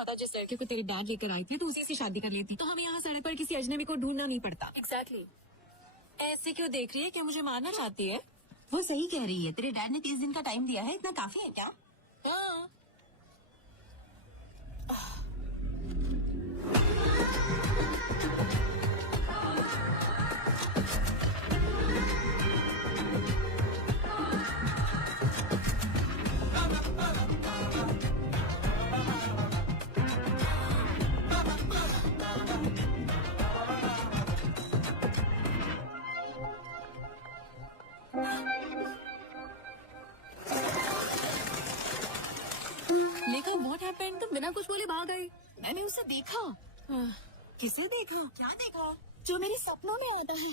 होता जिस लड़के को तेरे डैड लेकर आई थी तो उसी से शादी कर लेती, तो हमें यहाँ सड़क पर किसी अजनबी को ढूंढना नहीं पड़ता। एग्जैक्टली। ऐसे क्यों देख रही है? क्या मुझे मारना चाहती है? वो सही कह रही है, तेरे डैड ने 30 दिन का टाइम दिया है, इतना काफी है क्या? हाँ। लेखा व्हाट हैपेंड? तुम बिना कुछ बोले भाग गई। मैंने उसे देखा। किसे देखा? क्या देखा? जो मेरे सपनों में आता है।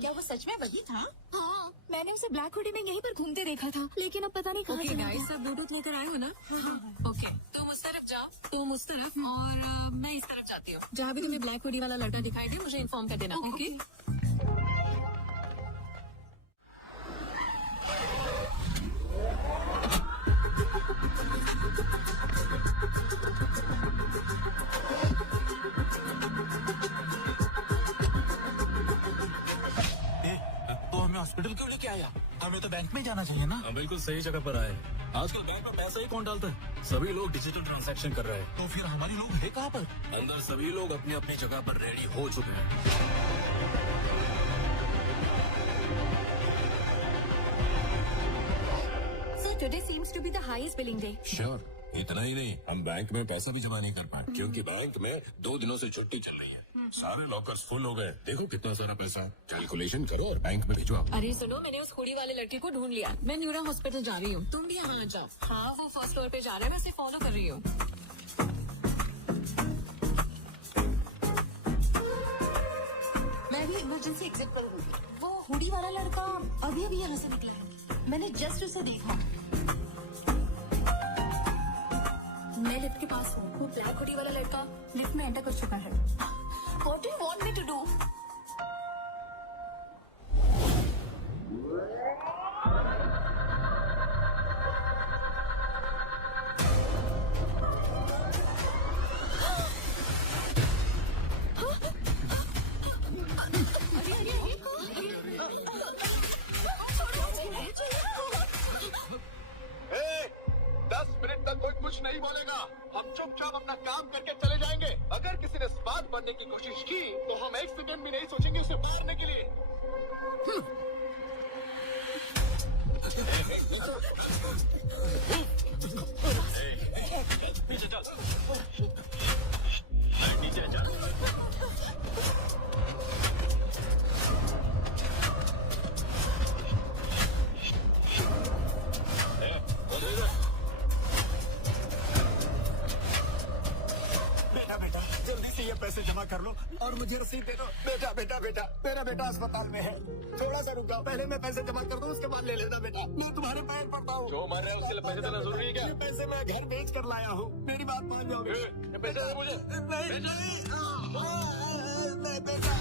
क्या वो सच में वही था? हाँ, मैंने उसे ब्लैक हुडी में यहीं पर घूमते देखा था, लेकिन अब पता नहीं कहाँ चला गया। सब ब्लूटूथ लेकर आए हो ना? ओके, तुम उस तरफ जाओ, तुम उस तरफ, और मैं इस तरफ जाती हूँ। जहाँ भी तुम्हें ब्लैक हुडी वाला लड़का दिखाई दे मुझे इन्फॉर्म कर देना। ओके? तो हमें हॉस्पिटल क्यों लेके आया? हमें तो बैंक में जाना चाहिए ना। बिल्कुल सही जगह पर आए। आजकल बैंक में पैसा ही कौन डालता है? सभी लोग डिजिटल ट्रांजैक्शन कर रहे हैं। तो फिर हमारी लोग है कहाँ पर? अंदर सभी लोग अपनी अपनी जगह पर रेडी हो चुके हैं। So today seems to be the highest billing day. Sure. इतना ही नहीं, हम बैंक में पैसा भी जमा नहीं कर पाए क्योंकि बैंक में 2 दिनों से छुट्टी चल रही है। सारे लॉकर्स फुल हो गए। देखो कितना सारा पैसा। कैलकुलेशन करो और बैंक में भेजो आप। अरे सुनो, मैंने उस हुडी वाले लड़के को ढूंढ लिया। मैं न्यूरा हॉस्पिटल जा रही हूँ, तुम भी यहाँ आ जाओ। हाँ, वो फर्स्ट फ्लोर पे जा रहा है, मैं उसे फॉलो कर रही हूँ। मैं भी इमरजेंसी एग्जिट करूंगी। वो हुडी वाला लड़का अभी अभी यहाँ से निकला है, मैंने जस्ट उसे देखा। मैं लिफ्ट के पास हूँ। वो ब्लैक हुडी वाला लड़का लिफ्ट में एंटर कर चुका है। What do you want me to do? कुछ नहीं बोलेगा। हम चुपचाप अपना काम करके चले जाएंगे। अगर किसी ने स्वाद बनने की कोशिश की तो हम 1 सेकंड भी नहीं सोचेंगे उसे मारने के लिए। नीचे चल, नीचे चल। बेटा जल्दी से ये पैसे जमा कर लो और मुझे रसीद दे दो। बेटा मेरा बेटा अस्पताल में है। थोड़ा सा रुक जाओ, पहले मैं पैसे जमा कर दूं, उसके बाद ले लेना बेटा। मैं तुम्हारे पैर पड़ता हूँ। जो मर रहे हैं उसके लिए पैसे देना जरूरी है क्या? ये पैसे मैं घर बेच कर लाया हूँ, मेरी बात मान जाओ। ये पैसे दे मुझे। नहीं बेटा।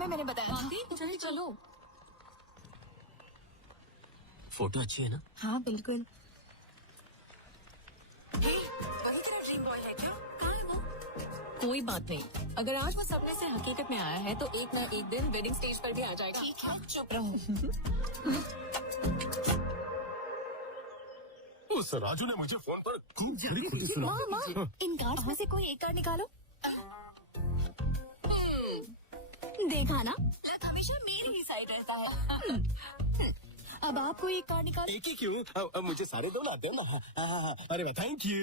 मैंने बताया था। चल चलो। फोटो अच्छी है ना? हाँ बिल्कुल। वही तेरा ड्रीम बॉय है क्या? कहाँ है वो? कोई बात नहीं, अगर आज वो सपने से हकीकत में आया है तो एक ना एक दिन वेडिंग स्टेज पर भी आ जाएगा। ठीक है, चुप रहो। उस राजू ने मुझे फोन पर खूब सारी खुशी सुना। माँ इन कार्ड्स में से कोई एक कार्ड निकालो। देखा ना, लक हमेशा मेरी ही साइड रहता है। अब आप कोई एक कार्ड निकालो। एक ही क्यों, मुझे सारे दो लाते हो ना। अरे थैंक यू।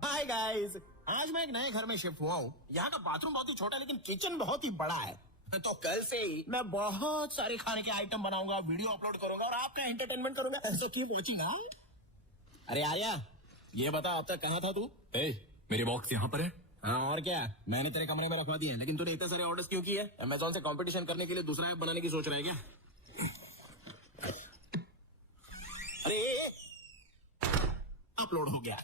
हाय गाइस, आज मैं एक नए घर में शिफ्ट हुआ हूँ। यहाँ का बाथरूम बहुत ही छोटा है लेकिन किचन बहुत ही बड़ा है। तो कल से ही मैं बहुत सारे खाने के आइटम बनाऊंगा, वीडियो अपलोड करूंगा और आपका एंटरटेनमेंट करूंगा। So keep watching. अरे आर्या, ये बता अब तक कहाँ था तू? मेरे बॉक्स यहाँ पर है। हाँ और क्या, मैंने तेरे कमरे में रखवा दिए, लेकिन तूने इतने सारे ऑर्डर्स क्यों किए? अमेज़न से कंपटीशन करने के लिए दूसरा ऐप बनाने की सोच रहा है क्या? अरे अपलोड हो गया।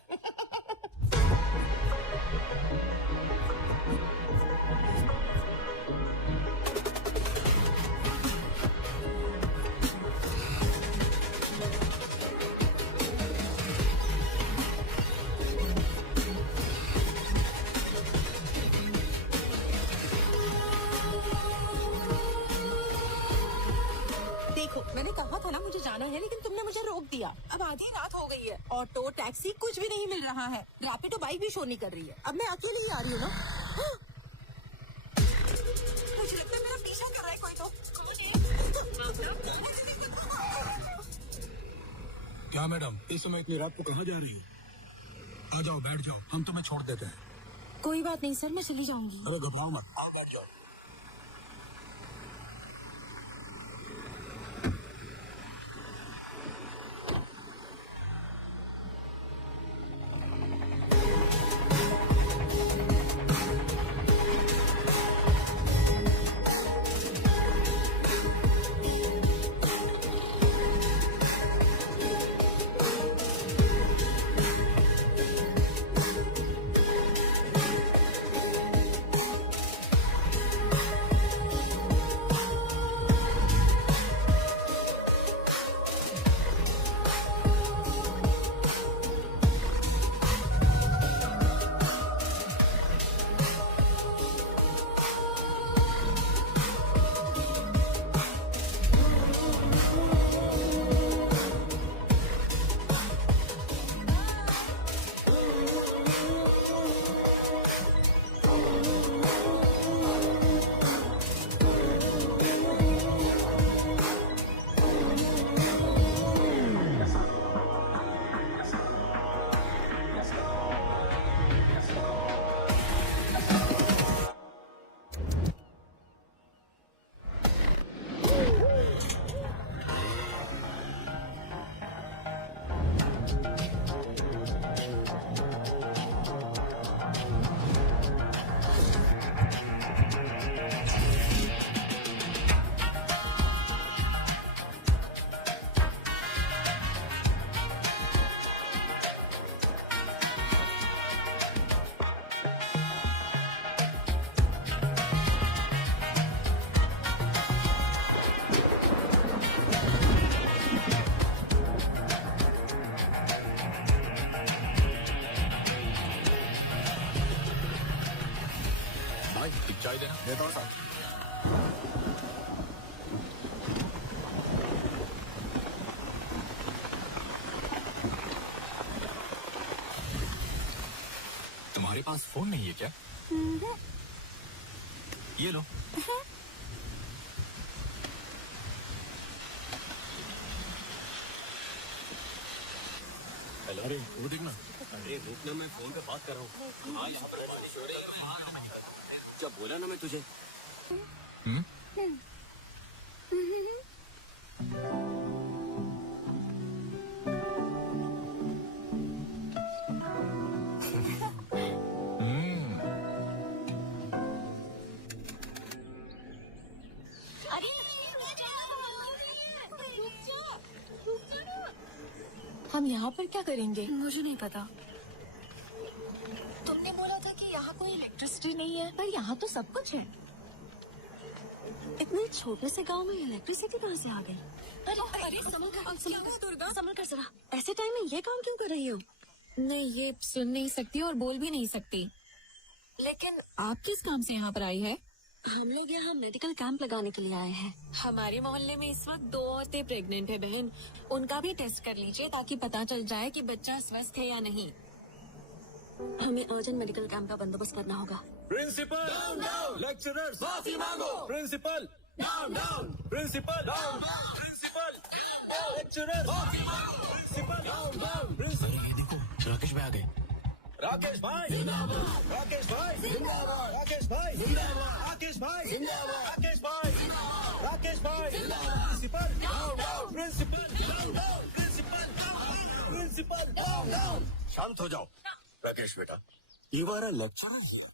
देखो, मैंने कहा था ना मुझे जाना है, लेकिन तुमने मुझे रोक दिया। अब आधी रात हो गई है, ऑटो टैक्सी कुछ भी नहीं मिल रहा है, रैपिडो बाइक भी शो नहीं कर रही है। अब मैं अकेले ही आ रही हूँ ना। हाँ। मुझे लगता है मेरा पीछा कर रहा है कोई। तो कौन है? क्या मैडम, इस समय इतनी रात को कहाँ जा रही हो? आ जाओ, बैठ जाओ, हम तुम्हें छोड़ देते हैं। कोई बात नहीं सर, मैं चली जाऊंगी। अरे घबराओ मत, आओ बैठ जाओ। चाय देना। देता हूँ साहब। तुम्हारे पास फोन नहीं है क्या? ये लो। हेलो, अरे वो देखना। अरे रुकना, मैं फोन पे बात कर रहा हूँ। जब बोला ना मैं तुझे। हम यहाँ पर क्या करेंगे? मुझे नहीं पता। इलेक्ट्रिसिटी नहीं है। पर यहाँ तो सब कुछ है। इतने छोटे से गांव में इलेक्ट्रिसिटी कहाँ से आ गई? अरे समझ कर जरा, ऐसे टाइम में ये काम क्यों कर रही हो? नहीं, ये सुन नहीं सकती और बोल भी नहीं सकती। लेकिन आप किस काम से यहाँ पर आई है? हम लोग यहाँ मेडिकल कैंप लगाने के लिए आए हैं। हमारे मोहल्ले में इस वक्त 2 औरतें प्रेग्नेंट है बहन। उनका भी टेस्ट कर लीजिए ताकि पता चल जाए कि बच्चा स्वस्थ है या नहीं। हमें अर्जेंट मेडिकल कैंप का बंदोबस्त करना होगा। प्रिंसिपल, लेक्चरर्स, माफी मांगो। Principal, principal, principal, lecturers, principal. ये देखो, राकेश भाई आ गए। राकेश भाई जिंदाबाद, राकेश भाई जिंदाबाद, राकेश भाई जिंदाबाद, राकेश भाई जिंदाबाद, राकेश भाई, राकेश भाई प्रिंसिपल, प्रिंसिपल, प्रिंसिपल, प्रिंसिपल। शांत हो जाओ। राकेश बेटा, you are a lecturer here.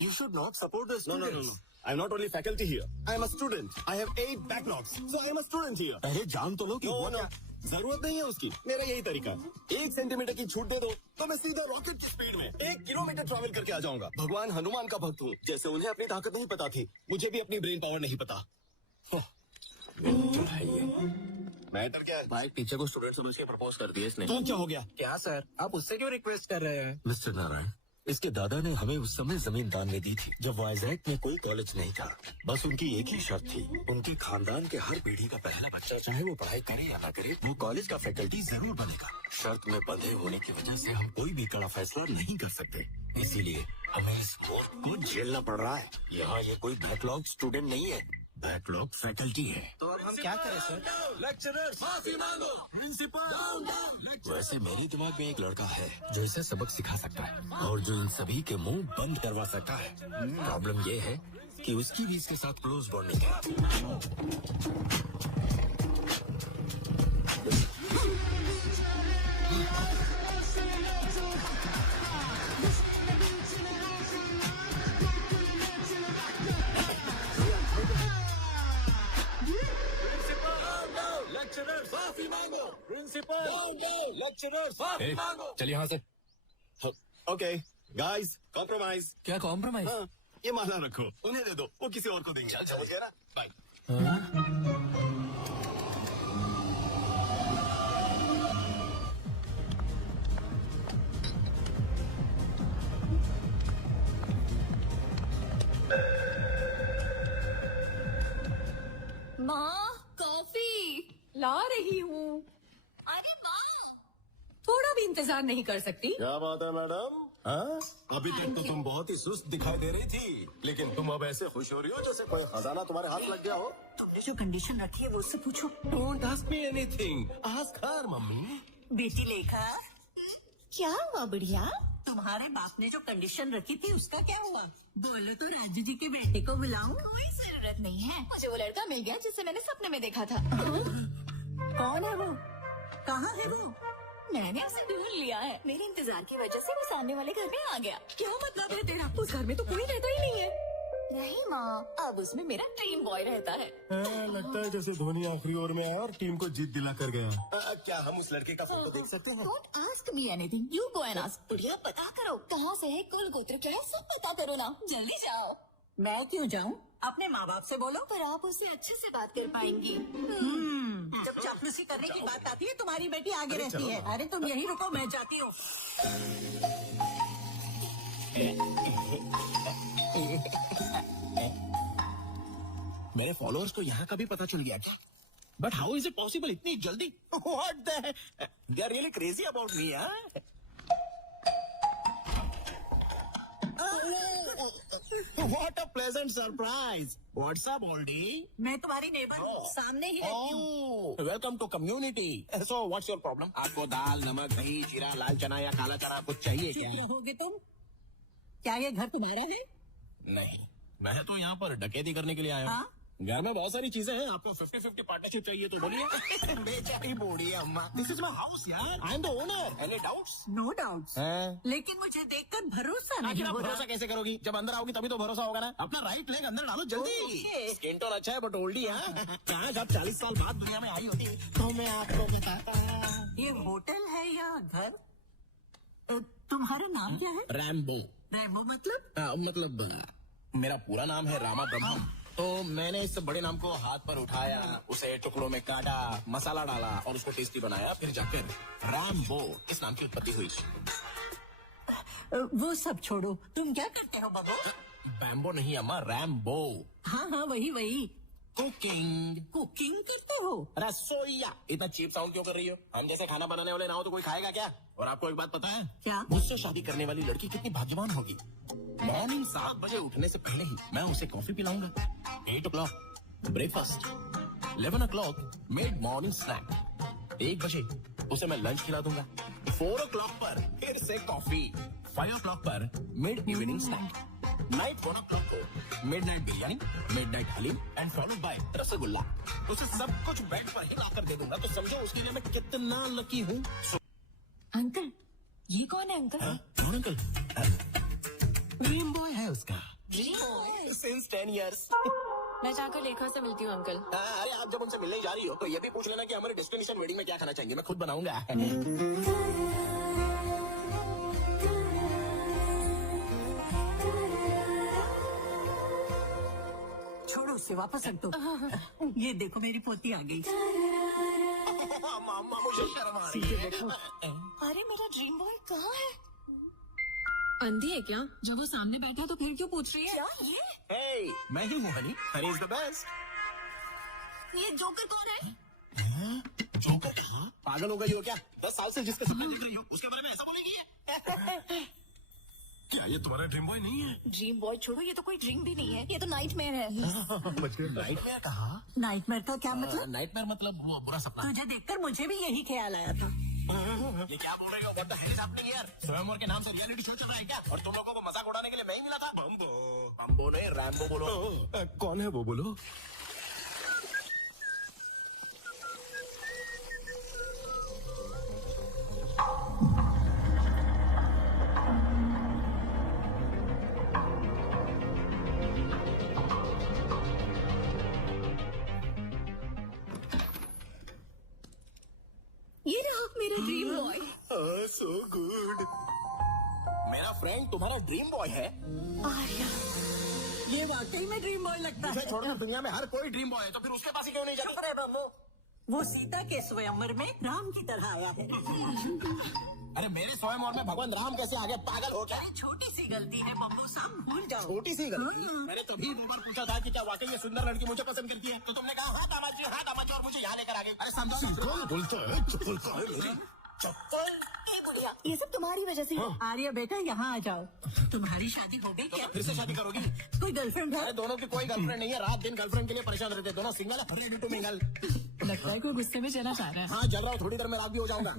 You should not support the students. No. I'm not only faculty here. I'm a student. I have 8 backlogs. So I'm a student here. अरे जान तो लो कि हुआ क्या। जरूरत नहीं है उसकी। मेरा यही तरीका है। 1 सेंटीमीटर की छूट दे दो तो मैं सीधा रॉकेट की स्पीड में 1 किलोमीटर ट्रैवल करके आ जाऊंगा। भगवान हनुमान का भक्त हूँ। जैसे उन्हें अपनी ताकत नहीं पता थी, मुझे भी अपनी ब्रेन पावर नहीं पता। मैटर क्या है? भाई टीचर को स्टूडेंट समझ के प्रपोज कर दिया इसने। तो क्या हो गया? क्या सर, आप उससे क्यों रिक्वेस्ट कर रहे हैं? मिस्टर नारायण, इसके दादा ने हमें उस समय जमीन दान में दी थी जब वाइजैक में कोई कॉलेज नहीं था। बस उनकी एक ही शर्त थी, उनके खानदान के हर पीढ़ी का पहला बच्चा, चाहे वो पढ़ाई करे या ना करे, वो कॉलेज का फैकल्टी जरूर बनेगा। शर्त में बंधे होने की वजह से हम कोई भी कड़ा फैसला नहीं कर सकते, इसीलिए हमें इस वोट को झेलना पड़ रहा है। यहाँ ये कोई बैकलॉग स्टूडेंट नहीं है, बैकलॉग फैकल्टी है। तो अब हम क्या करें सर? लेक्चरर्स, माफी मांगो। प्रिंसिपल, वैसे मेरे दिमाग में एक लड़का है जो इसे सबक सिखा सकता है और जो इन सभी के मुंह बंद करवा सकता है। प्रॉब्लम ये है कि उसकी भी इसके साथ क्लोज बॉन्डिंग है। लेक्चरर्स, माफी मांगो। प्रिंसिपल, लेक्चरर्स, माफी मांगो। चलिए यहाँ से। Okay guys, compromise. क्या कॉम्प्रोमाइज? हाँ, ये माला रखो, उन्हें दे दो, वो किसी और को देंगे। समझ गया ना? बाय। माँ, कॉफी ला रही हूँ। अरे माँ, थोड़ा भी इंतजार नहीं कर सकती? क्या बात है मैडम? हाँ? अभी तक तो तुम बहुत ही सुस्त दिखाई दे रही थी, लेकिन तुम अब ऐसे खुश हो रही हो जैसे कोई खजाना तुम्हारे हाथ लग गया हो। तुमने जो कंडीशन रखी है वो उससे पूछो। Don't ask me anything, ask her mummy. बेटी लेखा, क्या हुआ बढ़िया? तुम्हारे बाप ने जो कंडीशन रखी थी उसका क्या हुआ? बोलो तो राजू जी के बेटे को बुलाऊं? कोई जरूरत नहीं है, मुझे वो लड़का मिल गया जिसे मैंने सपने में देखा था। कौन है वो? कहाँ है वो? मैंने उसे ढूंढ लिया है। मेरे इंतजार की वजह से वो सामने वाले घर में आ गया। क्या मतलब है तेरा? उस घर में तो कोई रहता ही नहीं है। नहीं माँ, अब उसमें मेरा ड्रीम बॉय रहता है। लगता है जैसे धोनी आखिरी ओवर में आया और टीम को जीत दिला कर गया। क्या हम उस लड़के का फोटो देख सकते हैं? Don't ask me anything. You go and ask. बुढ़िया, पता करो कहाँ से है, कुल गोत्र क्या है, सब पता करो ना। जल्दी जाओ। मैं क्यों जाऊं? अपने माँ बाप से बोलो। पर आप उससे अच्छे से बात कर पाएंगी। जब चापलूसी करने की बात आती है तुम्हारी बेटी आगे रहती है। अरे तुम यहीं रुको, मैं जाती हूँ। मेरे फॉलोअर्स को यहाँ का भी पता चल गया क्या? But how is it possible इतनी जल्दी? What the, they are really crazy about me. What a pleasant surprise. What's up, Oldie? मैं तुम्हारी नेबर हूँ, सामने ही रहती हूँ। Oh, welcome to community. So, what's your problem? आपको दाल, नमक, दही, जीरा, लाल चना या काला चना कुछ चाहिए क्या? चुप रहोगे तुम? क्या ये घर तुम्हारा है? नहीं, मैं तो यहाँ पर डकैती करने के लिए आया हूँ। हाँ? घर में बहुत सारी चीजें हैं, आपको 50-50 पार्टनरशिप चाहिए तो बोलिए। बेचारी बूढ़ी अम्मा, दिस इज माय हाउस यार, I am the owner. Any doubts? No doubts. लेकिन मुझे देखकर भरोसा नहीं आखिर आप हो रहा। भरोसा कैसे करोगी? जब अंदर आओगी तभी तो भरोसा होगा ना। अपना राइट लेग अंदर डालो जल्दी। Okay. स्किन टोन अच्छा है बट ओल्डी है। कहाँ जब 40 साल बाद दुनिया में आई होती तो मैं आपको बताता। ये होटल है या घर? तुम्हारा नाम क्या है? रैम्बो। रैम्बो मतलब? मेरा पूरा नाम है रामा ब्रह्मम। तो मैंने इस बड़े नाम को हाथ पर उठाया, उसे टुकड़ों में काटा, मसाला डाला और उसको टेस्टी बनाया, फिर जाकर रैम्बो इस नाम की उत्पत्ति हुई। वो सब छोड़ो, तुम क्या करते हो बाबू? बैम्बो नहीं अम्मा, रैम्बो। हाँ हाँ वही। कुकिंग। कुकिंग करते हो? रसोईया। इतना चीप साउंड क्यों कर रही हो? हम जैसे खाना बनाने वाले ना हो तो कोई खाएगा क्या? और आपको एक बात पता है? क्या? मुझसे शादी करने वाली लड़की कितनी भाग्यवान होगी। मॉर्निंग 7 बजे उठने से पहले ही मैं उसे कॉफी पिलाऊंगा। 8 o'clock breakfast, 11 o'clock mid morning snack, 1 बजे उसे मैं लंच खिला दूंगा, 4 o'clock पर फिर से कॉफी, 5 o'clock पर mid evening snack, night 1 o'clock को midnight biryani, midnight haleem and followed by rasgulla. उसे सब कुछ बेड पर ही लाकर दे दूंगा, तो समझो उसके लिए मैं कितना लकी हूँ। अंकल, ये कौन है अंकल? कौन अंकल? ड्रीम बॉय है उसका। Since 10 years। मैं जाकर लेखा से मिलती हूँ अंकल। अरे आप जब उनसे मिलने जा रही हो तो ये भी पूछ लेना कि हमारे डेस्टिनेशन वेडिंग में क्या खाना चाहिए, मैं खुद बनाऊंगा। छोड़ो उससे, वापस रख दो। ये देखो मेरी पोती आ गई। मामा मुझे शर्म आ रही है। अरे मेरा ड्रीम बॉय कहाँ है? अंधी है क्या? जब वो सामने बैठा तो फिर क्यों पूछ रही है? क्या ये? Hey, मैं ही हूँ Honey, honey is the best. ये जोकर कौन है? जोकर? पागल हो गई हो क्या? 10 साल से जिसका सपना देख रही हो उसके बारे में ऐसा बोलेगी ये? क्या ये तुम्हारा ड्रीम बॉय नहीं है? ड्रीम बॉय छोड़ो, ये तो कोई ड्रीम भी नहीं है, ये तो नाइटमेयर है। नाइटमेयर कहा? नाइटमेयर का क्या मतलब? नाइटमेयर मतलब वो बुरा सपना। तुझे देखकर मुझे भी यही ख्याल आया था। ये क्या बोल रहे हो? What the hell is happening here? स्वयंवर के नाम से रियलिटी शो चल रहा है क्या? और तुम लोगों को मजाक उड़ाने के लिए मैं ही मिला था? बम्बो नहीं, रैम्बो बोलो। कौन है वो बोलो? ये रहा मेरा ड्रीम बॉय। So good. मेरा फ्रेंड तुम्हारा ड्रीम बॉय है? आर्या, ये वाकई में ड्रीम बॉय लगता मुझे है। छोड़कर दुनिया में हर कोई ड्रीम बॉय है, तो फिर उसके पास ही क्यों नहीं जाती? अरे बम्बो, वो सीता के स्वयंवर में राम की तरह आया है। अरे मेरे स्वयंवर में भगवान राम कैसे आ गए? पागल हो क्या? छोटी सी गलती है बम्बो, सब भूल जाओ। छोटी सी गलती? मैंने तभी 2 बार पूछा था कि क्या वाकई ये सुंदर लड़की मुझे पसंद करती है, तो तुमने कहा हाँ दामाद जी, और मुझे यहाँ लेकर आ गई। अरे समझो बोलता है चप्पल का है मेरी। चप्पल? ये सब तुम्हारी वजह से। आर्या बेटा यहाँ आ जाओ। तुम्हारी शादी हो गई क्या? फिर से शादी करोगी? कोई गर्लफ्रेंड है? अरे दोनों की कोई गर्लफ्रेंड नहीं है, रात दिन गर्लफ्रेंड के लिए परेशान रहते, दोनों सिंगल है, रेडी टू मिंगल। लगता है कोई गुस्से में चला जा रहा है। हाँ जल रहा हूँ, थोड़ी देर में रात भी हो जाऊंगा।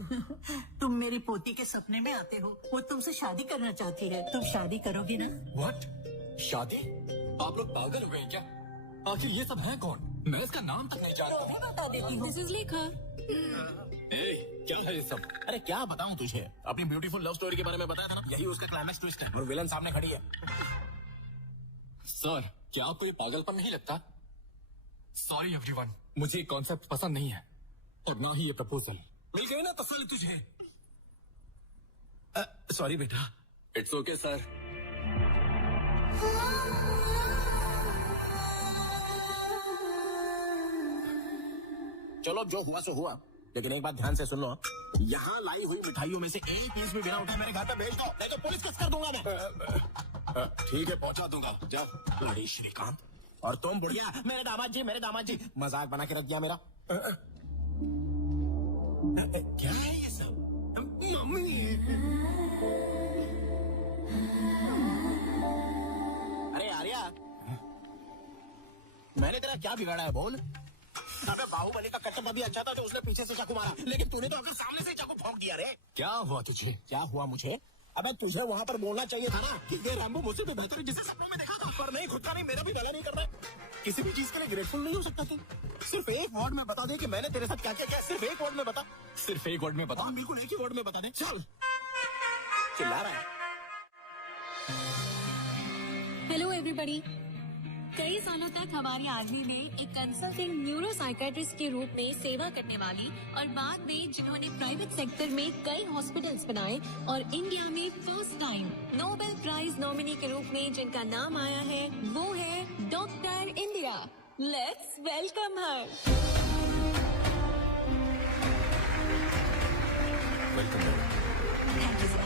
तुम मेरी पोती के सपने में आते हो, वो तुमसे शादी करना चाहती है, तुम शादी करोगी ना? व्हाट? शादी? आप लोग पागल हो गए क्या? आखिर ये सब है कौन? मैं इसका नाम तक नहीं जानता। मैं बता देती हूँ। दिस इज लेखा। क्या है ये सब? अरे क्या बताऊं तुझे, अपनी ब्यूटीफुल लव स्टोरी के बारे में बताया था ना, यही उसका क्लाइमैक्स ट्विस्ट है, और विलन सामने खड़ी है। सर, क्या आपको ये पागलपन नहीं लगता? सॉरी एवरीवन, मुझे ये कॉन्सेप्ट पसंद नहीं है, और ना ही ये प्रपोजल। मिल गई ना तसल्ली तुझे? सॉरी बेटा। It's okay sir. चलो जो हुआ सो हुआ, लेकिन एक बात ध्यान से सुन लो, यहाँ लाई हुई मिठाइयों में से एक पीस भी बिना उठाए मेरे घर पे भेज दो, नहीं तो पुलिस केस कर दूंगा मैं। ठीक है पहुंचा दूंगा, जा। बड़ी श्रीकांत, और तुम बुढ़िया, मेरे दामाद जी, मजाक बना के रख दिया मेरा। क्या है ये सब? मम्मी। अरे आर्या, मैंने तेरा क्या बिगाड़ा है बोल? अबे बाहुबली का कटप्पा भी अच्छा था, तो उसने पीछे से चाकू मारा, लेकिन तूने तो अगर सामने से ही चाकू भोंक दिया रे। क्या हुआ तुझे? क्या हुआ मुझे? अबे तुझे वहाँ पर बोलना चाहिए था ना कि ये रैम्बो मुझसे भी बेहतर है, जिसे सपनों में देखा था, पर नहीं, खुद का नहीं, मेरा भी भला नहीं कर रहा। किसी भी चीज के लिए ग्रेटफुल नहीं हो सकता तू? सिर्फ एक वर्ड में बता दे कि मैंने तेरे साथ क्या क्या किया, सिर्फ एक वर्ड में बता। सिर्फ एक वर्ड में बता। हाँ बिल्कुल एक ही वर्ड में बता दे, चल। चिल्ला रहा है। हेलो एवरीबॉडी, कई सालों तक हमारी आर्मी में एक कंसल्टिंग न्यूरो साइकेट्रिस्ट के रूप में सेवा करने वाली और बाद में जिन्होंने प्राइवेट सेक्टर में कई हॉस्पिटल्स बनाए और इंडिया में first time Nobel prize nominee के रूप में जिनका नाम आया है वो है doctor India. Let's welcome her. Welcome thank you sir.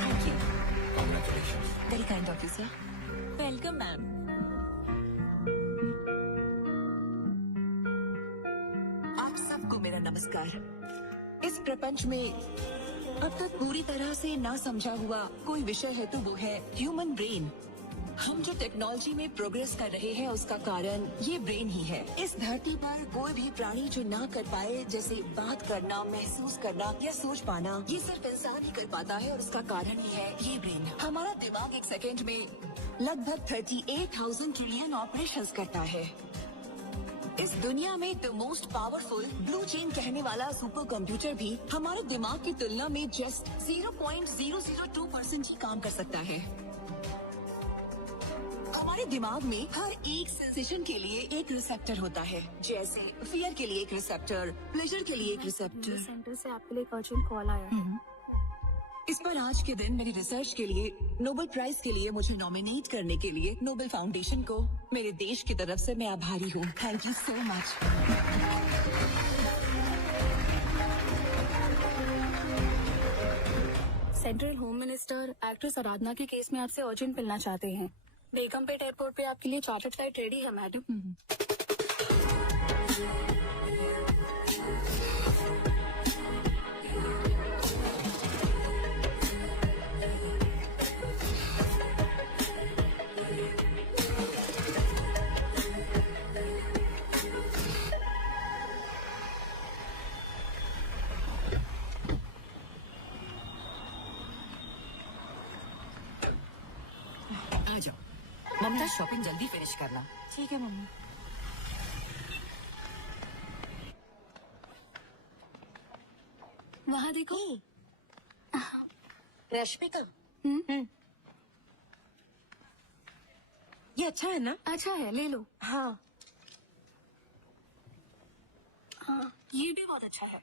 Thank you. Congratulation. Very kind of you sir. Welcome ma'am. आप सबको मेरा नमस्कार। इस प्रपंच में अब तक पूरी तरह से ना समझा हुआ कोई विषय है तो वो है ह्यूमन ब्रेन। हम जो टेक्नोलॉजी में प्रोग्रेस कर रहे हैं उसका कारण ये ब्रेन ही है। इस धरती पर कोई भी प्राणी जो ना कर पाए जैसे बात करना, महसूस करना या सोच पाना, ये सिर्फ इंसान ही कर पाता है और उसका कारण ही है ये ब्रेन। हमारा दिमाग एक सेकेंड में लगभग 38,000 ट्रिलियन ऑपरेशंस करता है। इस दुनिया में the most powerful blue chain कहने वाला सुपर कंप्यूटर भी हमारे दिमाग की तुलना में जस्ट 0.002% ही काम कर सकता है। हमारे दिमाग में हर एक सेंसेशन के लिए एक रिसेप्टर होता है, जैसे फियर के लिए एक रिसेप्टर, प्लेजर के लिए एक रिसेप्टर। सेंटर से आपके लिए एक अर्जेंट कॉल आया। इस पर आज के दिन मेरी रिसर्च के लिए नोबेल प्राइज के लिए मुझे नॉमिनेट करने के लिए नोबेल फाउंडेशन को मेरे देश की तरफ से मैं आभारी हूँ। Thank you so much. Central home minister actress Aradhana के केस में आपसे अर्जेंट मिलना चाहते हैं। बेगमपेट एयरपोर्ट पे आपके लिए चार्टर्ड फ्लाइट रेडी है मैडम। आ जाओ ममता, शॉपिंग जल्दी फिनिश करना। ठीक है मम्मी। वहाँ देखो। रश्मिका, ये अच्छा है ना? अच्छा है, ले लो। हाँ। ये भी बहुत अच्छा है।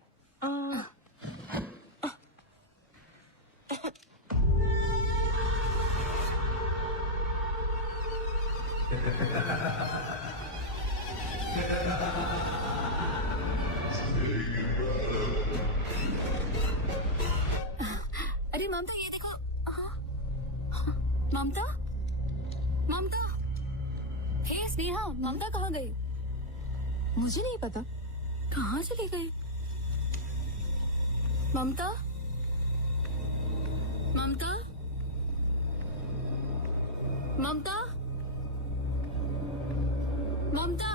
अरे ममता ये देखो। ममता, ममता, हे स्नेहा, ममता कहाँ गई? मुझे नहीं पता कहाँ चली गई। ममता, ममता, ममता, ममता,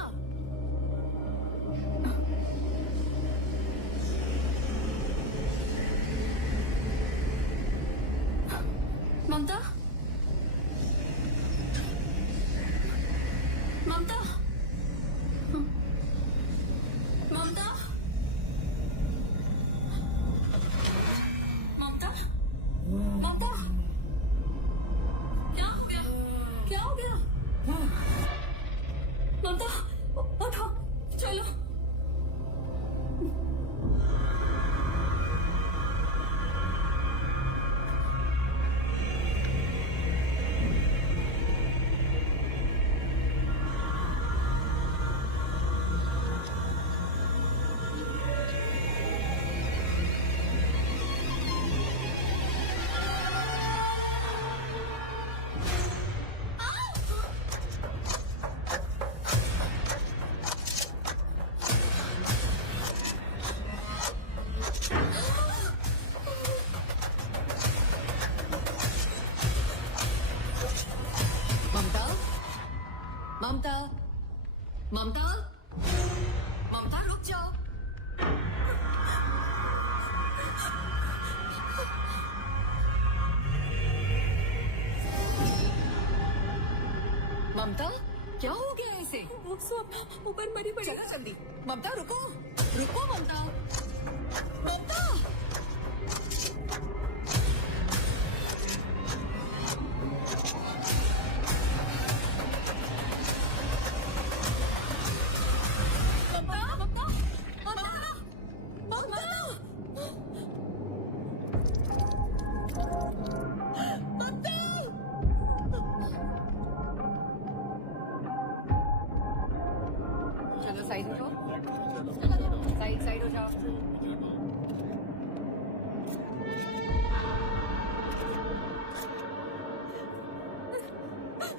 ममता, ममता, ममता, ममता, ममता, क्या हो गया? क्या हो गया? ममता, उठो, चलो। ममता, ममता, ममता रुक जाओ। ममता क्या हो गया ऐसे? ऊपर मरी पड़ी। चलो जल्दी। ममता रुको, रुको ममता, ममता।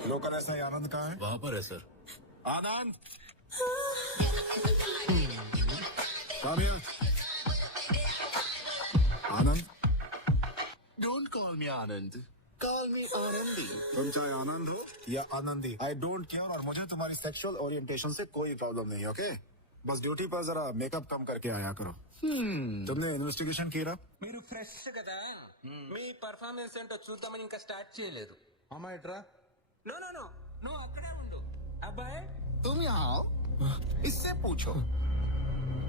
लोकल एसआई आनंद कहाँ है? वहाँ पर है sir. Anand, come here. Anand, don't call me Anand, call मी आनंदी। तुम चाहे आनंद हो या आनंदी, आई डोंट केयर, और मुझे तुम्हारी सेक्सुअल ओरिएंटेशन से कोई प्रॉब्लम नहीं, ओके? बस ड्यूटी पर जरा मेकअप कम करके आया करो। तुमने इन्वेस्टिगेशन किया? మీరు ఫ్రెష్ కదా మీ పర్ఫార్మెన్స్ ఏంటో చూద్దామని ఇంకా స్టార్ట్ చేయలేదు అమ్మాయి ట్రా. నో నో నో నువ్వు అక్కడే ఉండు అబ్బాయి तुम यहाँ आओ, इससे पूछो।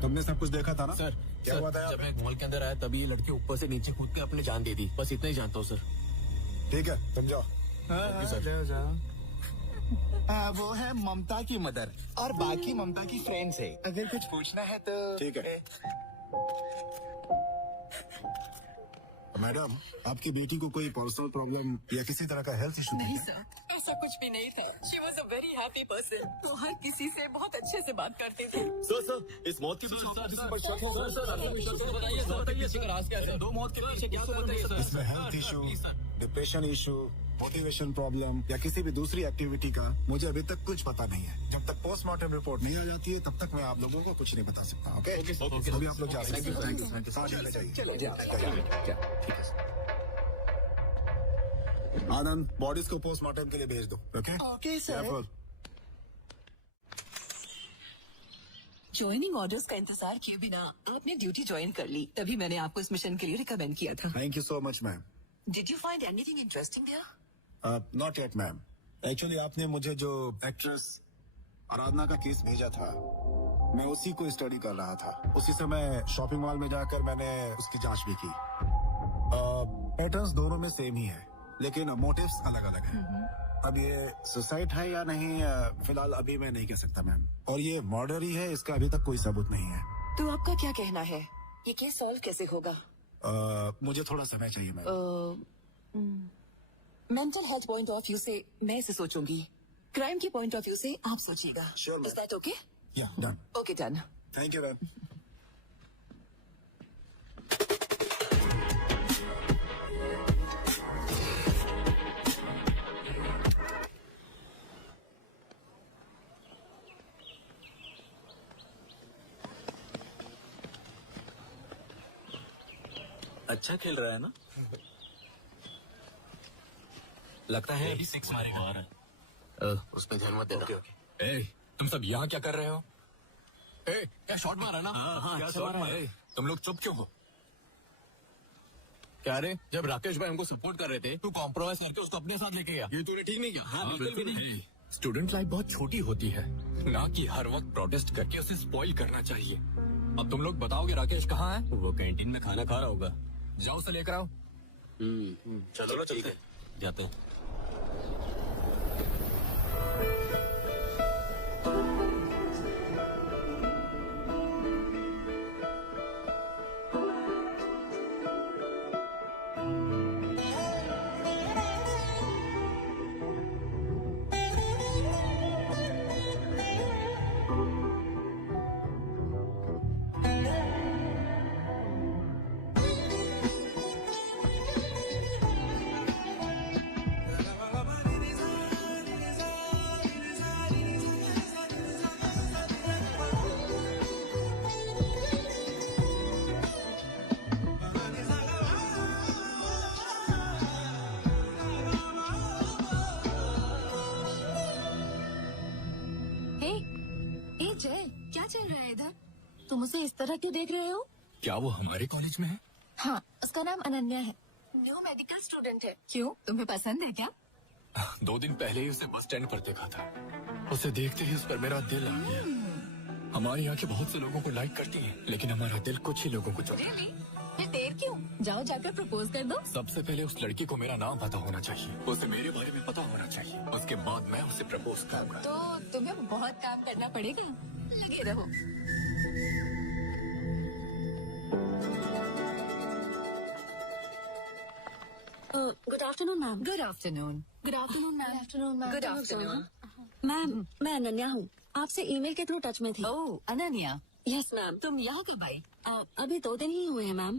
तुमने सब कुछ देखा था ना सर, क्या हुआ था? जब मैं मॉल के अंदर आया तभी ये लड़की ऊपर से नीचे कूद के अपनी जान दे दी, बस इतना ही जानता हूँ सर। ठीक है, तुम जाओ। वो है ममता की मदर और बाकी ममता की फ्रेंड्स है, अगर कुछ पूछना है तो। ठीक है। मैडम, आपकी बेटी को कोई पर्सनल प्रॉब्लम या किसी तरह का हेल्थ इशू नहीं है? सर ऐसा कुछ भी नहीं था। She was a very happy person. वो हर किसी से बहुत अच्छे से बात करते थे। सर इस मौत के पीछे आपको किसी पर शक है? दो मौत के पीछे क्या बताइए इसमें health issue, depression issue, motivation problem या किसी भी दूसरी एक्टिविटी का मुझे अभी तक कुछ पता नहीं है। जब तक पोस्टमार्टम रिपोर्ट नहीं आ जाती है तब तक मैं आप लोगों को कुछ नहीं बता सकता। ओके? अभी आप लोग जा सकते हैं। Thank you. आनंद, बॉडीज को पोस्टमार्टम के लिए भेज दो। Okay? Okay sir. Careful. Joining orders का इंतजार किए बिना आपने ड्यूटी ज्वाइन कर ली, तभी मैंने आपको इस मिशन के लिए रिकमेंड किया था। Thank you so much ma'am. Did you find anything interesting there? Not yet ma'am. Actually आपने मुझे जो एक्ट्रेस आराधना का केस भेजा था, मैं उसी को स्टडी कर रहा था। उसी समय शॉपिंग मॉल में जाकर मैंने उसकी जांच भी की। पैटर्न्स दोनों में सेम ही है, लेकिन मोटिव्स अलग अलग हैं। अब ये सुसाइड है या नहीं, फिलहाल अभी मैं नहीं कह सकता मैम। और ये मर्डर ही है, इसका अभी तक कोई सबूत नहीं है। तो आपका क्या कहना है, ये केस सॉल्व कैसे होगा? मुझे थोड़ा समय चाहिए ma'am. Mental health point of view से मैं इसे सोचूंगी, क्राइम की पॉइंट ऑफ व्यू से आप सोचिएगा। Sure, ma'am. Is that okay? या done. Okay done. Thank you ma'am. अच्छा खेल रहा है ना? लगता है अभी 6 मारेगा। उसमें ध्यान मत देना। ए, तुम सब यहाँ क्या कर रहे हो? ए, क्या शॉट मारा ना? क्या शॉट मारा? तुम लोग चुप क्यों हो? क्या रे, जब राकेश भाई हमको सपोर्ट कर रहे थे, तू कॉम्प्रोमाइज करके उसको अपने साथ लेके गया। ये तूने ठीक नहीं किया। हाँ, बिल्कुल भी नहीं। स्टूडेंट लाइफ बहुत छोटी होती है, ना कि हर वक्त प्रोटेस्ट करके उसे स्पॉइल करना चाहिए। अब तुम लोग बताओगे राकेश कहाँ है? वो कैंटीन में खाना खा रहा होगा। जाओ उसे लेकर आओ। चलो चलते हैं। जाते हैं। जय, क्या चल रहा है इधर? तुम उसे इस तरह क्यों देख रहे हो? क्या वो हमारे कॉलेज में है? हाँ, उसका नाम अनन्या है, न्यू मेडिकल स्टूडेंट है। क्यों, तुम्हें पसंद है क्या? 2 दिन पहले ही उसे बस स्टैंड पर देखा था। उसे देखते ही उस पर मेरा दिल आ गया। हमारे यहाँ के बहुत से लोगों को लाइक करती है, लेकिन हमारा दिल कुछ ही लोगों को चाहता है। Really? फिर देर क्यों? जाओ जाकर प्रपोज कर दो। सबसे पहले उस लड़की को मेरा नाम पता होना चाहिए, उसे मेरे बारे में पता होना चाहिए, उसके बाद मैं उसे प्रपोज करूंगा। तो तुम्हें बहुत काम करना पड़ेगा, लगे रहो। Good afternoon ma'am. Good afternoon. Good afternoon ma'am. Afternoon ma'am. Good afternoon. Ma'am, मैं अनन्या हूँ, आपसे ईमेल के थ्रू टच में थी। ओह, अनन्या, यस मैम। तुम यहाँ कब आई? अभी 2 दिन ही हुए हैं मैम।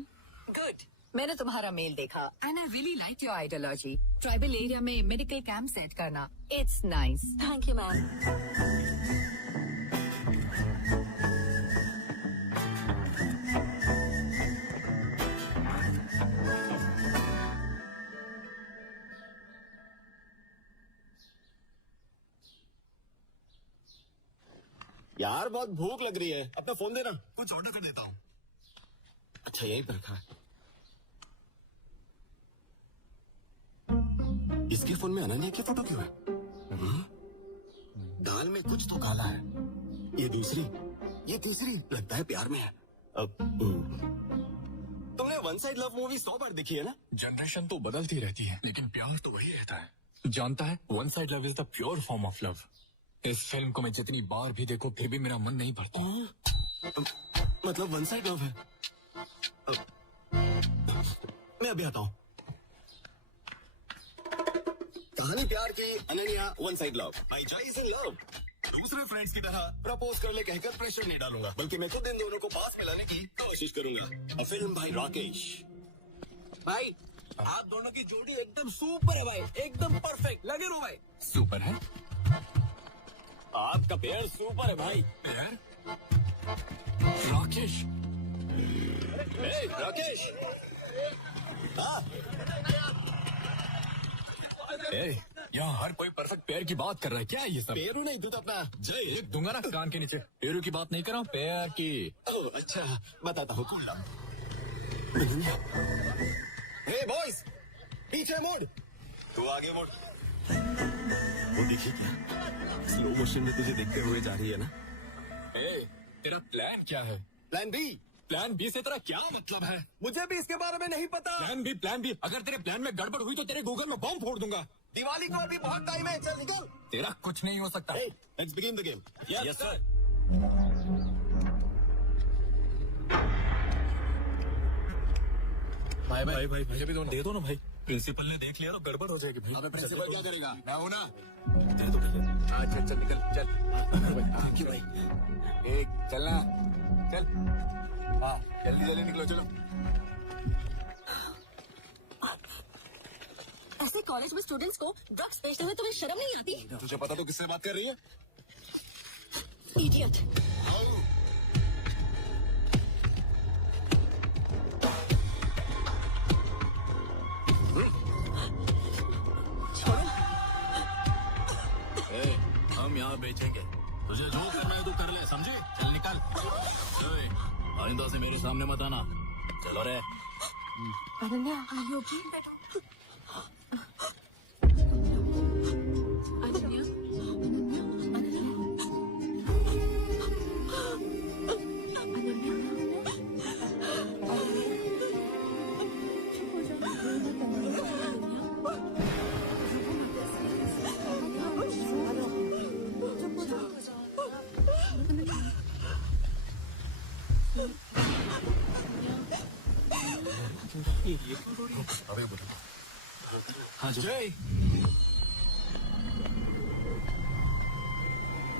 गुड, मैंने तुम्हारा मेल देखा and I really like your ideology. Tribal area में मेडिकल कैंप सेट करना, it's nice. Thank you ma'am. यार बहुत भूख लग रही है, अपना फोन देना, कुछ ऑर्डर कर देता हूँ। अच्छा यहीं पर रखा है। इसके फोन में अनन्या की फोटो क्यों है? दाल में कुछ तो काला है। ये दूसरी, ये तीसरी, लगता है प्यार में है। अब तुमने वन साइड लव मूवी 100 बार देखी है ना? जनरेशन तो बदलती रहती है, लेकिन प्यार तो वही रहता है। जानता है, one side love is the pure form of love. इस फिल्म को मैं जितनी बार भी देखूं फिर भी मेरा मन नहीं भरता। मतलब वन साइड लव है। मैं अभी आता हूँ। कहानी प्यार की, Ananya one side love. My Joy is in love. दूसरे फ्रेंड्स की तरह प्रपोज कर ले कहकर प्रेशर नहीं डालूंगा, बल्कि मैं खुद इन दोनों को पास मिलाने की कोशिश करूंगा। अ फिल्म भाई राकेश। भाई आप दोनों की जोड़ी एकदम सुपर है भाई, एकदम परफेक्ट। लगे रहो भाई। सुपर है? आपका पेयर सुपर है भाई। पेयर? राकेश। ए, राकेश। हाँ। यहाँ हर कोई परफेक्ट पेयर की बात कर रहा है, क्या है ये सब? पेरू नहीं, तू तो अपना जय एक दूंगा ना कान के नीचे। पेरू की बात नहीं कर रहा हूँ, पेयर की। ओह अच्छा, बताता हूँ। कौन नाम? हे बॉयज, पीछे मुड़। तू आगे मुड़। वो देखिए क्या स्लो मोशन में तुझे देखते हुए जा रही है ना? तेरा प्लान क्या है? Plan B. प्लान बी से तेरा क्या मतलब है? मुझे भी इसके बारे में नहीं पता। Plan B. अगर तेरे प्लान में गड़बड़ हुई तो तेरे गूगल में बॉम्ब फोड़ दूंगा। दिवाली को अभी बहुत टाइम है, चल निकल। तेरा कुछ नहीं हो सकता। Let's begin the game. Yes sir. भाई मुझे भी दे दो ना भाई। प्रिंसिपल ने देख लिया तो गड़बड़ हो जाएगी भाई। अबे प्रिंसिपल क्या करेगा? मैं हूं ना। दे दो भैया। अच्छा चल निकल चल। थैंक यू भाई। एक चलना चल। हाँ जल्दी जल्दी निकलो चलो। ऐसे कॉलेज में स्टूडेंट्स को ड्रग्स बेचते हुए तुम्हें शर्म नहीं आती? तुझे पता तो किससे बात कर रही है? इडियट। हम यहाँ बेचेंगे। तुझे जो करना है तो कर ले, समझे? चल निकल। आइंदा से मेरे सामने मत आना। चलो रे। Ananya, are you okay? हाँ जय।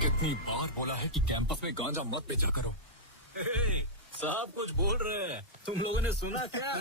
कितनी बार बोला है कि कैंपस में गांजा मत बेचा करो। सब कुछ बोल रहे हैं, तुम लोगों ने सुना क्या?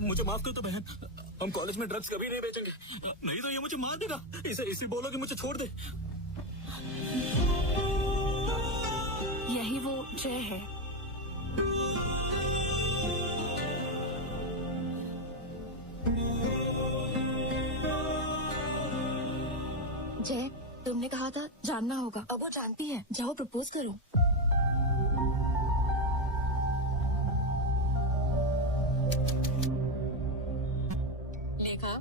मुझे माफ कर दो बहन, हम कॉलेज में ड्रग्स कभी नहीं बेचेंगे। नहीं तो ये मुझे मार देगा। इसे बोलो कि मुझे छोड़ दे। यही वो जय है। जय, तुम तुमने कहा था जानना होगा, अब वो जानती है। जाओ प्रपोज करो। लेखा,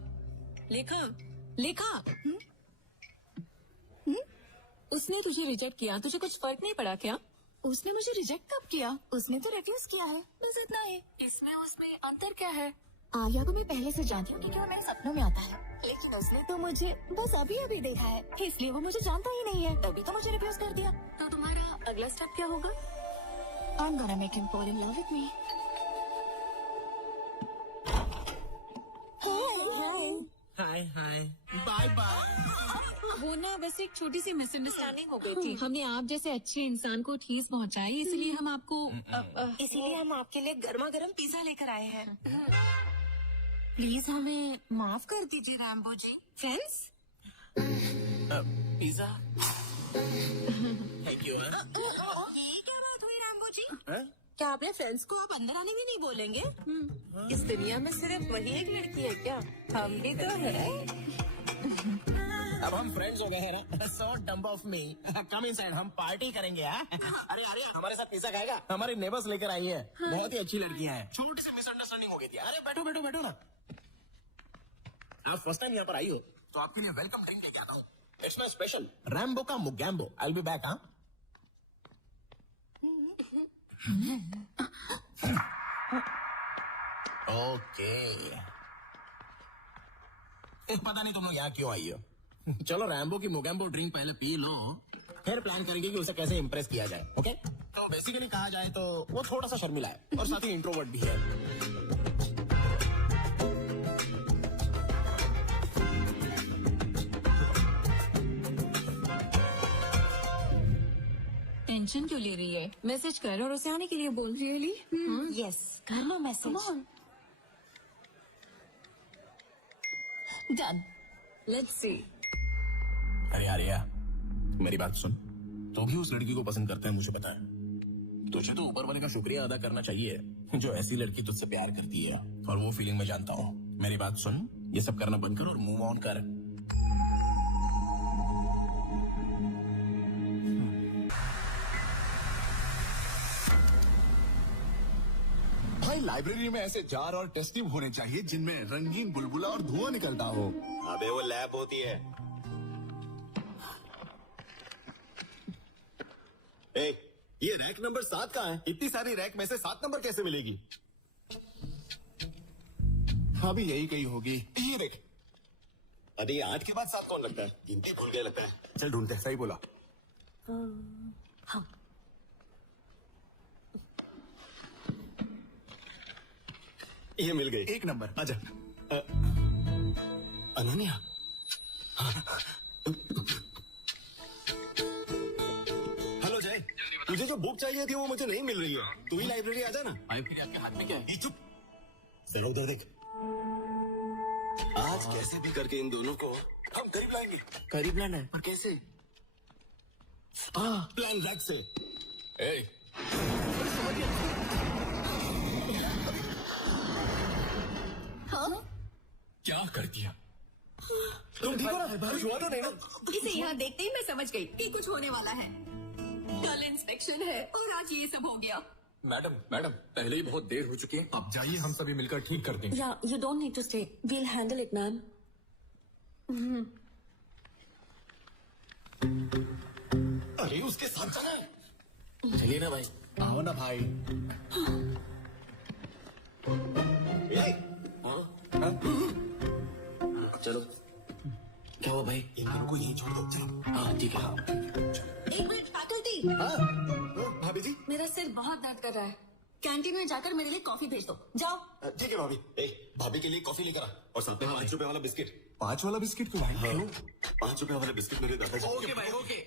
लेखा, लेखा। उसने तुझे रिजेक्ट किया, तुझे कुछ फर्क नहीं पड़ा क्या? उसने मुझे रिजेक्ट कब किया? उसने तो रिफ्यूज किया है, बस इतना ही। इसमें उसमें अंतर क्या है? आर्या को मैं पहले से जानती हूँ क्योंकि वो मेरे सपनों में आता है, लेकिन उसने तो मुझे बस अभी अभी देखा है, इसलिए वो मुझे जानता ही नहीं है, तभी तो मुझे रिफ्यूज कर दिया। तो तुम्हारा अगला स्टेप क्या होगा? I'm gonna make him fall in love with me. Hi hi bye bye. वो ना वैसे एक छोटी सी मिसअंडरस्टैंडिंग हो गई थी। हमने आप जैसे अच्छे इंसान को ठेस पहुंचाई, इसलिए हम आपको इसीलिए हम आपके लिए गर्मा गर्म पिज्जा लेकर आए हैं। प्लीज हमें माफ कर दीजिए Rambo ji. Friends, pizza thank you. ये क्या बात हुई रैम्बो जी? क्या अपने फ्रेंड्स को आप अंदर आने भी नहीं बोलेंगे? इस दुनिया में सिर्फ वही एक लड़की है क्या? हम भी तो है। अब हम फ्रेंड्स हो गए हैं ना, so dumb of me. Come inside, हम पार्टी करेंगे। अरे अरे हमारे साथ पिज्जा खाएगा? हमारे नेबर्स लेकर आई है, बहुत ही अच्छी लड़कियां हैं। छोटी सी मिसअंडरस्टैंडिंग हो गई थी। अरे बैठो बैठो बैठो ना। आप फर्स्ट टाइम यहाँ पर आई हो तो आपके लिए वेलकम ड्रिंक लेके आता हूँ। इट्स माई स्पेशल रैम्बो का Mogambo. I will be back. हाँ ओके। पता नहीं तुम लोग यहाँ क्यों आई हो। चलो रैम्बो की मोगैम्बो ड्रिंक पहले पी लो, फिर प्लान करेंगे कि उसे कैसे इम्प्रेस किया जाए। ओके? तो बेसिकली कहा जाए तो वो थोड़ा सा शर्मिला है और साथ ही इंट्रोवर्ट भी है। टेंशन क्यों ले रही है? मैसेज कर और उसे आने के लिए बोल। रियली? यस, कर लो मैसेज। Done, let's see. अरे आर्या, मेरी बात सुन। तो भी उस लड़की को पसंद करता है, मुझे पता है। तुझे तो ऊपर वाले का शुक्रिया अदा करना चाहिए जो ऐसी लड़की तुझसे प्यार करती है, और वो फीलिंग मैं जानता हूँ। मेरी बात सुन, ये सब करना बंद कर और मूव ऑन कर। भाई लाइब्रेरी में ऐसे जार और टेस्ट ट्यूब होने चाहिए जिनमें रंगीन बुलबुला और धुआं निकलता हो। अबे वो लैब होती है। ए, ये रैक नंबर 7 कहाँ है? इतनी सारी रैक में से 7 नंबर कैसे मिलेगी? हाँ भी यही कहीं होगी। ये देख। अरे 8 के बाद 7 कौन लगता है? गिनती भूल गया लगता है। चल ढूंढते हैं। सही बोला। हाँ, ये मिल गई। 1 नंबर। आजा। अनन्या। हेलो जय, तुझे जो बुक चाहिए थी वो मुझे नहीं मिल रही है। तू ही लाइब्रेरी आ जा ना। भाई फिर आपके हाथ में क्या है? ये चुप, जरा उधर देख। आज कैसे भी करके इन दोनों को हम करीब लाएंगे। करीब लाना है, पर कैसे? प्लान रैक से। ए, क्या कर दिया? तुम ठीक हो ना? कुछ हुआ तो नहीं ना? इसे यहाँ देखते ही मैं समझ गई कि कुछ होने वाला है। कल इंस्पेक्शन है और आज ये सब हो गया। मैडम मैडम, पहले ही बहुत देर हो चुकी है, अब जाइए, हम सभी मिलकर ठीक कर देंगे। या you don't need to stay, we'll handle it ma'am. अरे उसके साथ चला है। चलिए ना भाई। आओ ना भाई। चलो। क्या हुआ भाई? इन दोनों को यहीं छोड़ दो। चलो। हाँ ठीक है। एक मिनट फैकल्टी, भाभी जी। मेरा सिर बहुत दर्द कर रहा है। कैंटीन में जाकर मेरे लिए कॉफी भेज दो। जाओ। ठीक है भाभी। भाभी के लिए कॉफी लेकर आ, और साथ में 5 रुपए वाला बिस्किट। 5 वाला बिस्किट क्यों भाई? हाँ, 5 रुपए वाला बिस्किट मेरे दादाजी। ओके भाई, ओके।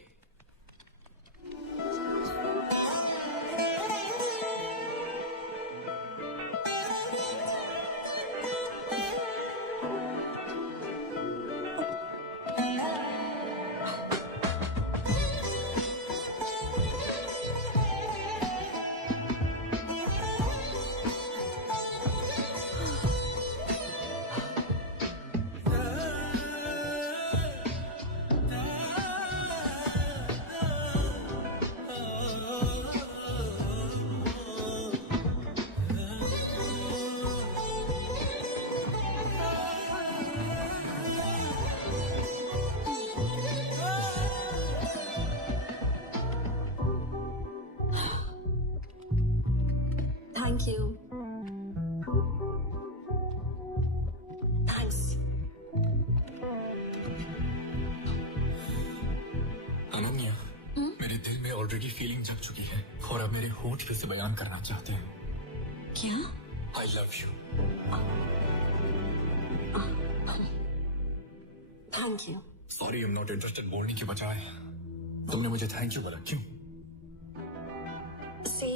ऑलरेडी फीलिंग जग चुकी है और अब मेरे होठ फिर से बयान करना चाहते हैं। क्या? I love you. Thank you. Sorry, I am not interested बोलने के बजाय तुमने मुझे थैंक यू बोला, क्यों? से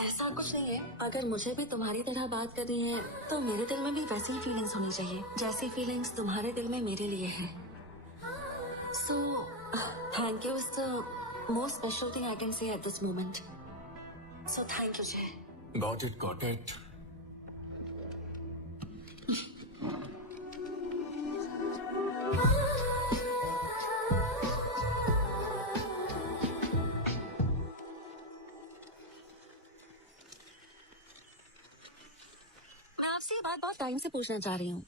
ऐसा कुछ नहीं है। अगर मुझे भी तुम्हारी तरह बात करनी है तो मेरे दिल में भी वैसी ही फीलिंग्स होनी चाहिए जैसी फीलिंग्स तुम्हारे दिल में मेरे लिए है। So thank you is the most special thing I can say at this moment. So thank you Jay. Got it, got it. मैं आपसे ये बात बहुत टाइम से पूछना चाह रही हूँ।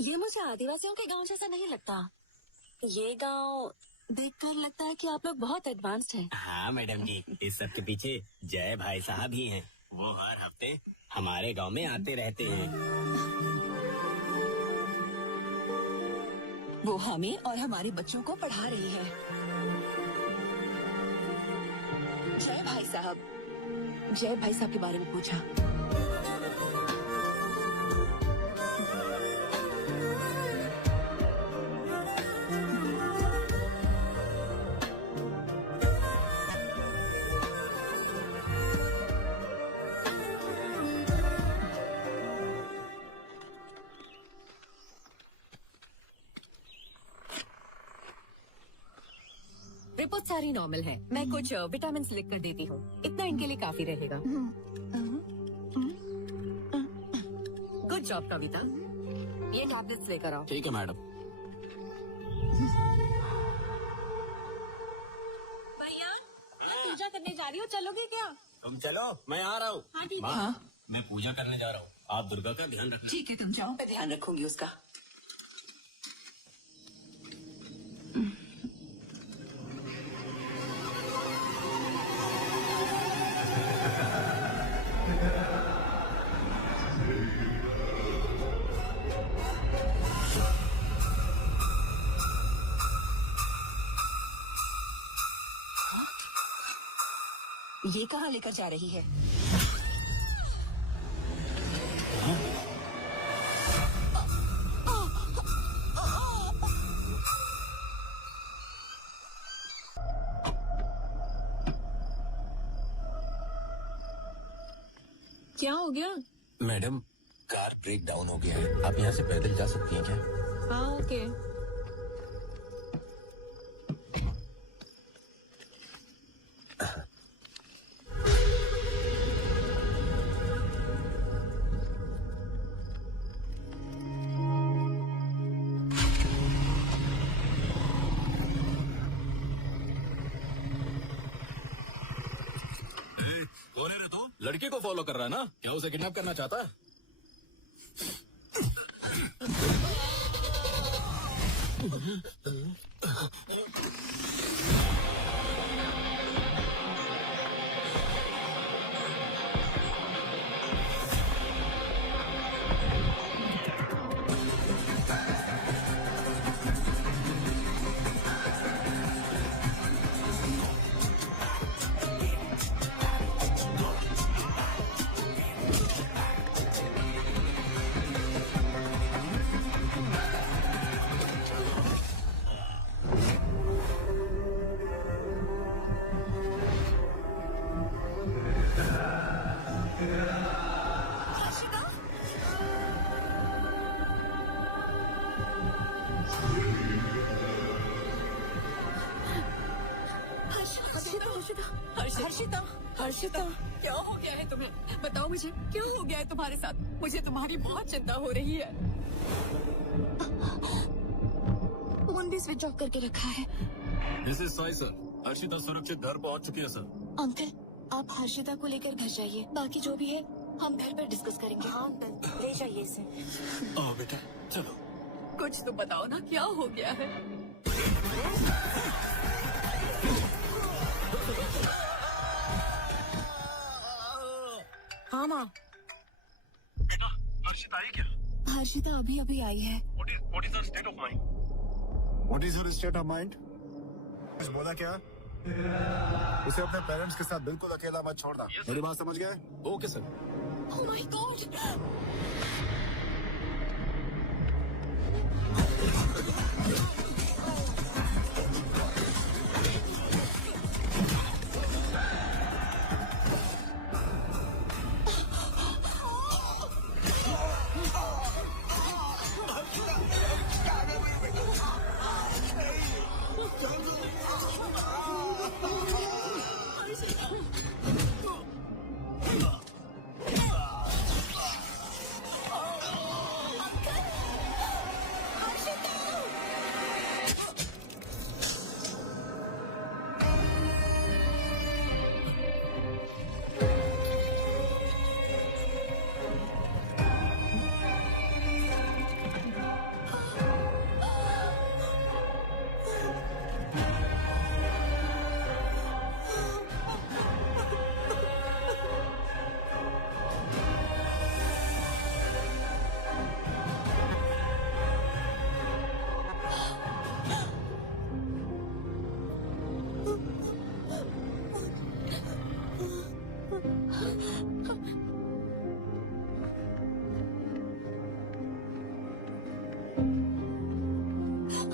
ये मुझे आदिवासियों के गांव जैसा नहीं लगता। ये गांव देखकर लगता है कि आप लोग बहुत एडवांस्ड हैं। हाँ मैडम जी, इस सब के पीछे जय भाई साहब ही हैं। वो हर हफ्ते हमारे गांव में आते रहते हैं। वो हमें और हमारे बच्चों को पढ़ा रही है। जय भाई साहब के बारे में पूछा। रिपोर्ट सारी नॉर्मल है। मैं कुछ विटामिन लिख कर देती हूँ, इतना इनके लिए काफी रहेगा। गुड जॉब कविता, ये टैबलेट्स लेकर आओ। ठीक है मैडम। भैया, मैं पूजा करने जा रही हूँ, चलोगे क्या? तुम चलो, मैं आ रहा हूँ। हाँ ठीक है। माँ, मैं पूजा करने जा रहा हूँ, आप दुर्गा का ध्यान रखना। ठीक है, तुम जाओ, मैं ध्यान रखूंगी उसका। ये कहाँ लेकर जा रही है? क्या हो गया? मैडम, कार ब्रेक डाउन हो गया है, आप यहाँ से पैदल जा सकती हैं क्या? हाँ ओके। लड़की को फॉलो कर रहा है ना? क्या उसे किडनैप करना चाहता है? हर्षिता, क्या हो गया है तुम्हें? बताओ मुझे, क्या हो गया है तुम्हारे साथ? मुझे तुम्हारी बहुत चिंता हो रही है। फोन भी स्विच ऑफ करके रखा है। This is Sai sir, Harshita सुरक्षित घर पहुंच चुकी है सर। अंकल, आप हर्षिता को लेकर घर जाइए, बाकी जो भी है हम घर पर डिस्कस करेंगे। हाँ अंकल, ले जाइए इसे। आओ बेटा, चलो। कुछ तो बताओ ना, क्या हो गया है? हाँ माँ। बेटा, हर्षिता आई क्या? हर्षिता अभी अभी आई है। What is her state of mind? What is her state of mind? कुछ बोला क्या? उसे अपने पेरेंट्स के साथ बिल्कुल अकेला मत छोड़ना। मेरी बात समझ गए? Okay sir. Oh my God!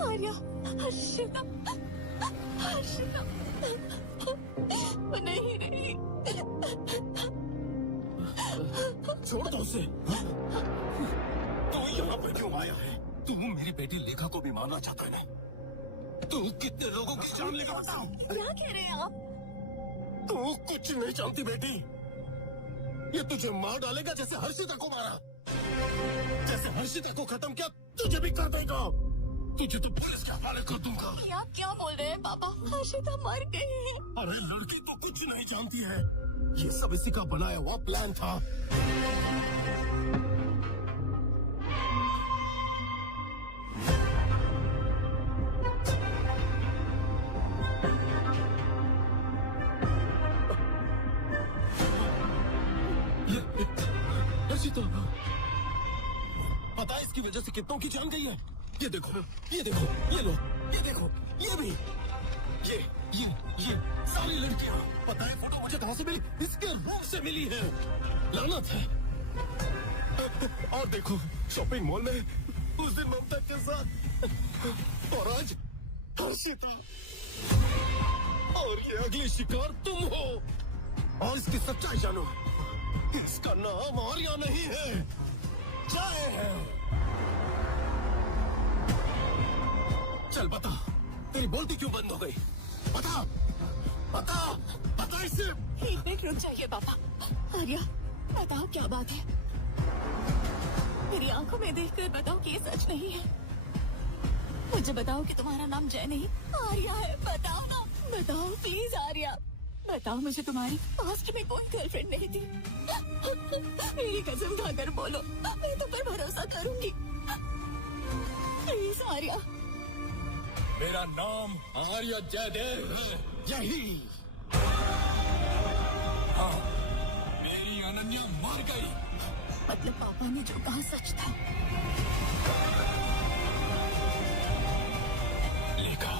Arya, Harshita, Harshita, वो नहीं रही। छोड़ दो उसे। तू यहाँ पर क्यों आया है? तू मेरी बेटी लेखा को भी मारना चाहता है ना? तू कितने लोगों की जान लेगा बताओ? क्या कह रहे हैं आप? तू कुछ नहीं जानती बेटी। ये तुझे मार डालेगा जैसे हर्षिता को मारा। जैसे हर्षिता को खत्म किया तुझे भी कर देगा। तुझे तो पुलिस के हवाले कर दूंगा। ये आप क्या बोल रहे हैं पापा? हर्षिता मर गई। अरे लड़की तो कुछ नहीं जानती है। ये सब इसी का बनाया हुआ प्लान था। पता है इसकी वजह से कितनों की जान गई है? ये देखो, ये देखो, ये लो, ये देखो, ये भी, ये सारी लड़कियां। पता है फोटो मुझे कहां से मिली? इसके रूम से मिली है। लानत है। और देखो शॉपिंग मॉल में उस दिन ममता के साथ, और आज हर्षिता। और ये अगली शिकार तुम हो। और इसकी सच्चाई जानो, इसका नाम आर्या नहीं है, जय है। चल बता, तेरी बोलती क्यों बंद हो गई? बता, बता, बता इसे। एक मिनट रुक जाइए पापा। आर्या, बताओ क्या बात है? मेरी आंखों में देखकर बताओ कि ये सच नहीं है। मुझे बताओ कि तुम्हारा नाम जय नहीं आर्या है। बताओ ना, बताओ प्लीज आर्या। बताओ मुझे तुम्हारी पास्ट में कोई गर्लफ्रेंड नहीं थी। मेरी कसम खाकर बोलो, मैं तुम पर भरोसा करूंगी। प्लीज आर्या। मेरा नाम आर्या जयदेव है। यही। हाँ, मेरी अनन्या मर गई। मतलब पापा ने जो कहा सच था। लेखा,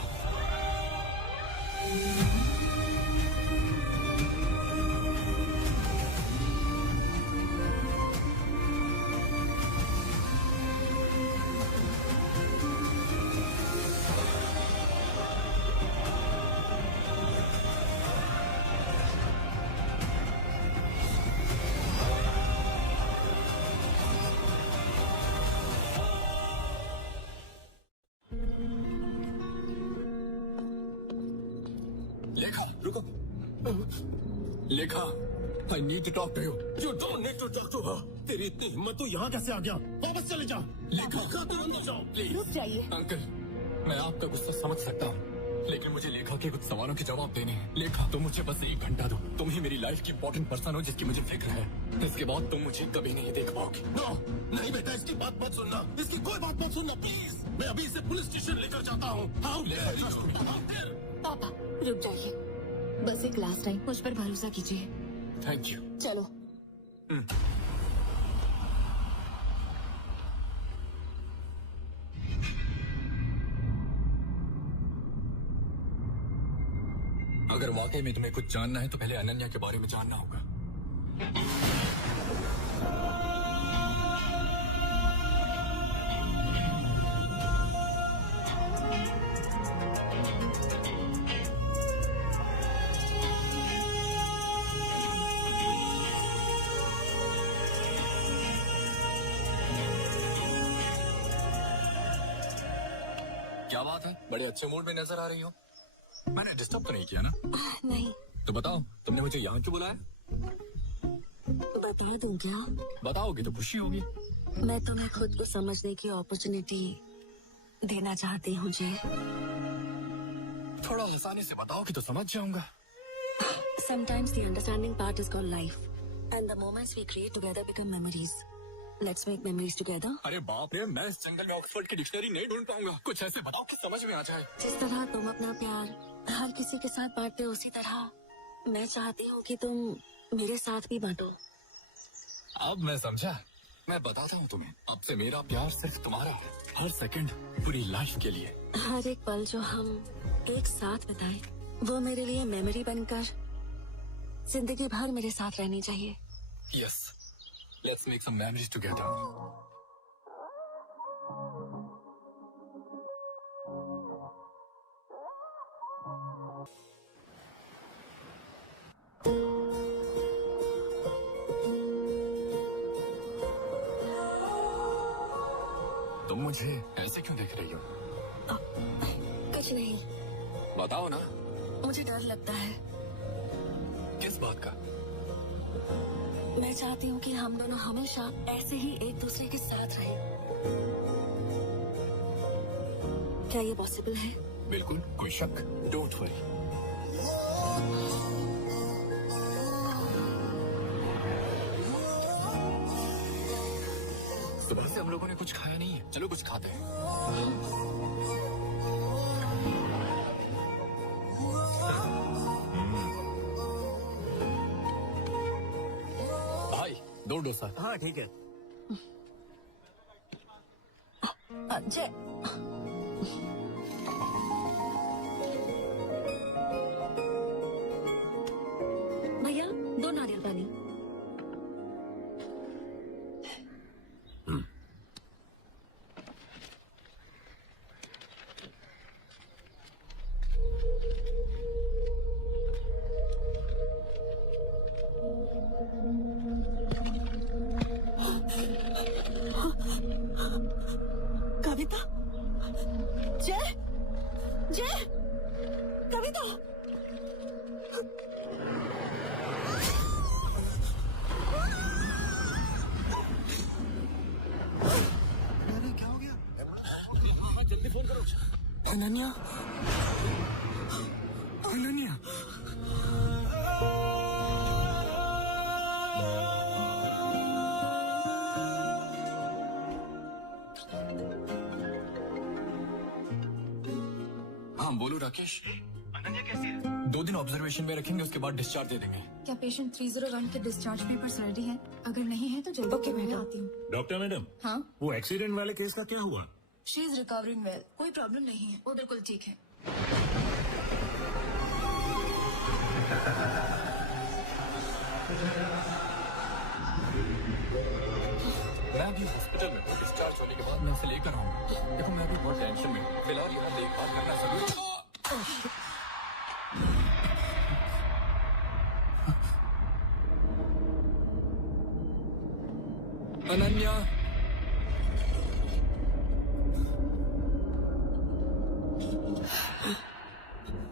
लेखा, I need to talk to you. You don't need to talk to her. तेरी इतनी हिम्मत तो यहाँ कैसे आ गया? वापस चले जाओ। लेखा, तुरंत जाओ प्लीज। रुक जाइए। अंकल, मैं आपका गुस्सा समझ सकता हूँ, लेकिन मुझे लेखा के कुछ सवालों के जवाब देने हैं। लेखा, तुम मुझे बस 1 घंटा दो। तुम ही मेरी लाइफ की इंपॉर्टेंट पर्सन हो जिसकी मुझे फिक्र है। इसके बाद तुम मुझे कभी नहीं देख पाओगे। नो, नहीं बेटा, इसकी बात मत सुनना। इसकी कोई बात मत सुनना प्लीज। मैं अभी इसे पुलिस स्टेशन लेकर जाता हूँ। पापा रुक जाइए, बस एक लास्ट टाइम मुझ पर भरोसा कीजिए। Thank you. चलो। अगर वाकई में तुम्हें कुछ जानना है तो पहले अनन्या के बारे में जानना होगा। क्या बात है, बड़े अच्छे मूड में नजर आ रही हो। मैंने डिस्टर्ब तो नहीं किया ना? नहीं। तो बताओ, तुमने मुझे यहाँ क्यों बुलाया? बता दूं क्या? बताओगे तो खुशी होगी। मैं तुम्हें खुद को समझने की अपॉर्चुनिटी देना चाहती हूँ जी। थोड़ा आसानी से बताओगे तो समझ जाऊंगा। Sometimes the understanding part is called life, and the moments we create together become memories. Let's make memories together. अरे बाप रे, मैं इस जंगल में ऑक्सफोर्ड की डिक्शनरी नहीं ढूंढ पाऊंगा। कुछ ऐसे बताओ कि समझ में आ जाए। जिस तरह तुम अपना प्यार हर किसी के साथ बांटते हो, उसी तरह मैं चाहती हूँ कि तुम मेरे साथ भी बांटो। अब मैं समझा। मैं बताता हूँ तुम्हें, अब से मेरा प्यार सिर्फ तुम्हारा है, हर सेकंड, पूरी लाइफ के लिए। हर एक पल जो हम एक साथ बिताए, वो मेरे लिए मेमोरी बनकर जिंदगी भर मेरे साथ रहनी चाहिए। Yes, let's make some memories together. तुम मुझे ऐसे क्यों देख रही हो? कुछ नहीं। बताओ ना। मुझे डर लगता है। किस बात का? मैं चाहती हूँ कि हम दोनों हमेशा ऐसे ही एक दूसरे के साथ रहें। क्या ये पॉसिबल है? बिल्कुल, कोई शक। Don't worry. सुबह से हम लोगों ने कुछ खाया नहीं है, चलो कुछ खाते हैं। भाई, 2 डोसा। हाँ ठीक है। अजय, भैया 2 नारियल पानी। कविता, जय, जय, कविता। क्या हो गया? जल्दी फोन करो। अनन्या, अनन्या। हाँ बोलो राकेश। अनन्या कैसी है? 2 दिन ऑब्जर्वेशन में रखेंगे, उसके बाद डिस्चार्ज दे देंगे। क्या पेशेंट 301 के डिस्चार्ज पेपर्स रेडी हैं? अगर नहीं है तो जल्दी ओके, मैं मैडम। आती हूँ। डॉक्टर मैडम, हाँ, वो एक्सीडेंट वाले केस का क्या हुआ? शी इज रिकवरिंग वेल, कोई प्रॉब्लम नहीं है, वो बिल्कुल ठीक है। मैं अभी हॉस्पिटल में हूँ, डिस्चार्ज होने के बाद मैं उसे लेकर आऊंगा। देखो मैं अभी बहुत टेंशन में हूँ, फिलहाल ये देखभाल करना जरूरी है। अनन्या,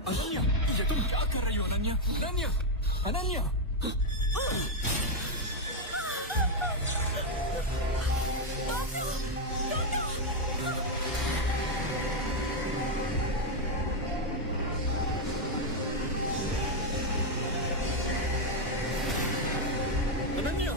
अनन्या, ये तुम क्या कर रही हो? अनन्या, अनन्या, अनन्या। अनन्या,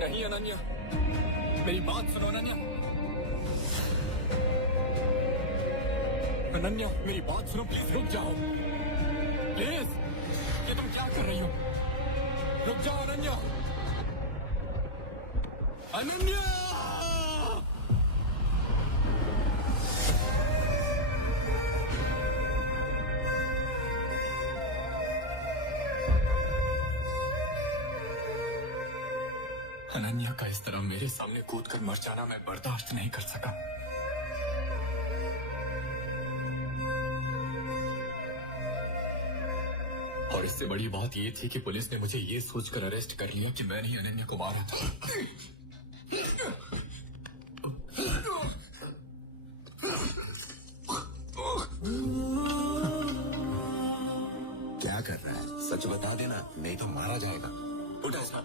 नहीं अनन्या, मेरी बात सुनो अनन्या। अनन्या मेरी बात सुनो प्लीज, रुक जाओ प्लीज। ये तुम क्या कर रही हो? रुक जाओ अनन्या। अनन्या अनन्या का इस तरह मेरे सामने कूद कर मर जाना मैं बर्दाश्त नहीं कर सका। और इससे बड़ी बात ये थी कि पुलिस ने मुझे ये सोचकर अरेस्ट कर लिया कि मैंने ही अनन्या को मारा था। क्या कर रहा है? सच बता देना, नहीं तो मारा जाएगा। उठा इसका।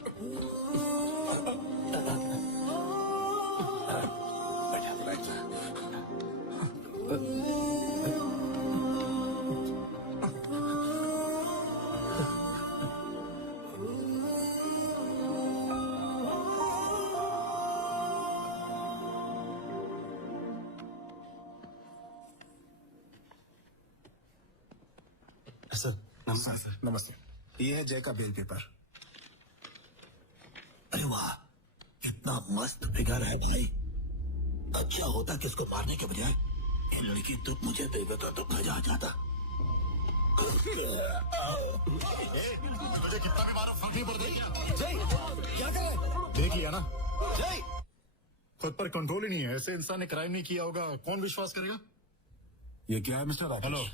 सर नमस्ते। सर नमस्ते। ये है जय का बेल पेपर। अरे वाह, कितना मस्त फिगर है भाई। अच्छा होता कि इसको मारने के बजाय ये लड़की तुम मुझे दे देता तो मजा आ जाता। मुझे कितना भी मारो फर्क नहीं पड़ता। जय क्या कर रहे? देख लिया ना, जय खुद पर कंट्रोल ही नहीं है। ऐसे इंसान ने क्राइम नहीं किया होगा, कौन विश्वास करेगा? ये क्या है मिस्टर राकेश? हेलो,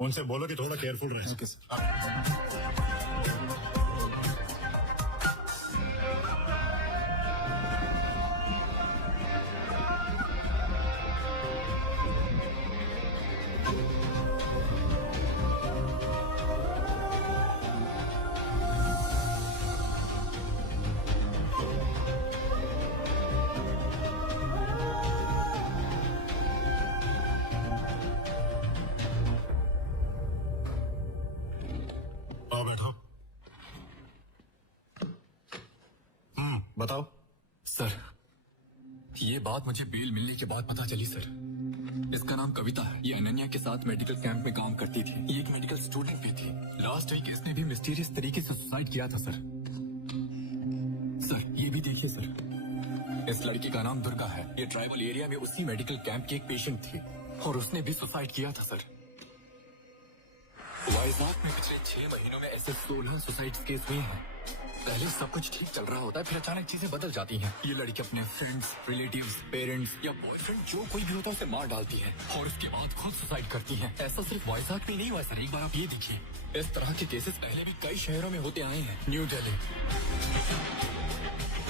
उनसे बोलो कि थोड़ा केयरफुल रहे। Okay sir. बताओ सर, ये बात मुझे बेल मिलने के बाद पता चली सर। इसका नाम कविता है। ये अनन्या के साथ मेडिकल कैंप में काम करती थी। ये एक मेडिकल स्टूडेंट भी थी। लास्ट वीक इसने भी मिस्टीरियस तरीके से सुसाइड किया था सर। सर ये भी देखिए सर, इस लड़की का नाम दुर्गा है। ये ट्राइबल एरिया में उसी मेडिकल कैंप की एक पेशेंट थी और उसने भी सुसाइड किया था सर। वाइजाग में पिछले 6 महीनों में ऐसे 16 सुसाइड केस हुए हैं। पहले सब कुछ ठीक चल रहा होता है, फिर अचानक चीजें बदल जाती हैं। ये लड़की अपने फ्रेंड्स, रिलेटिव्स, पेरेंट्स या बॉयफ्रेंड जो कोई भी होता है उसे मार डालती है और उसके बाद खुद सुसाइड करती है। ऐसा सिर्फ वाइजाग में नहीं हुआ सर। एक बार आप ये देखिए, इस तरह के केसेस पहले भी कई शहरों में होते आए हैं। न्यू दिल्ली,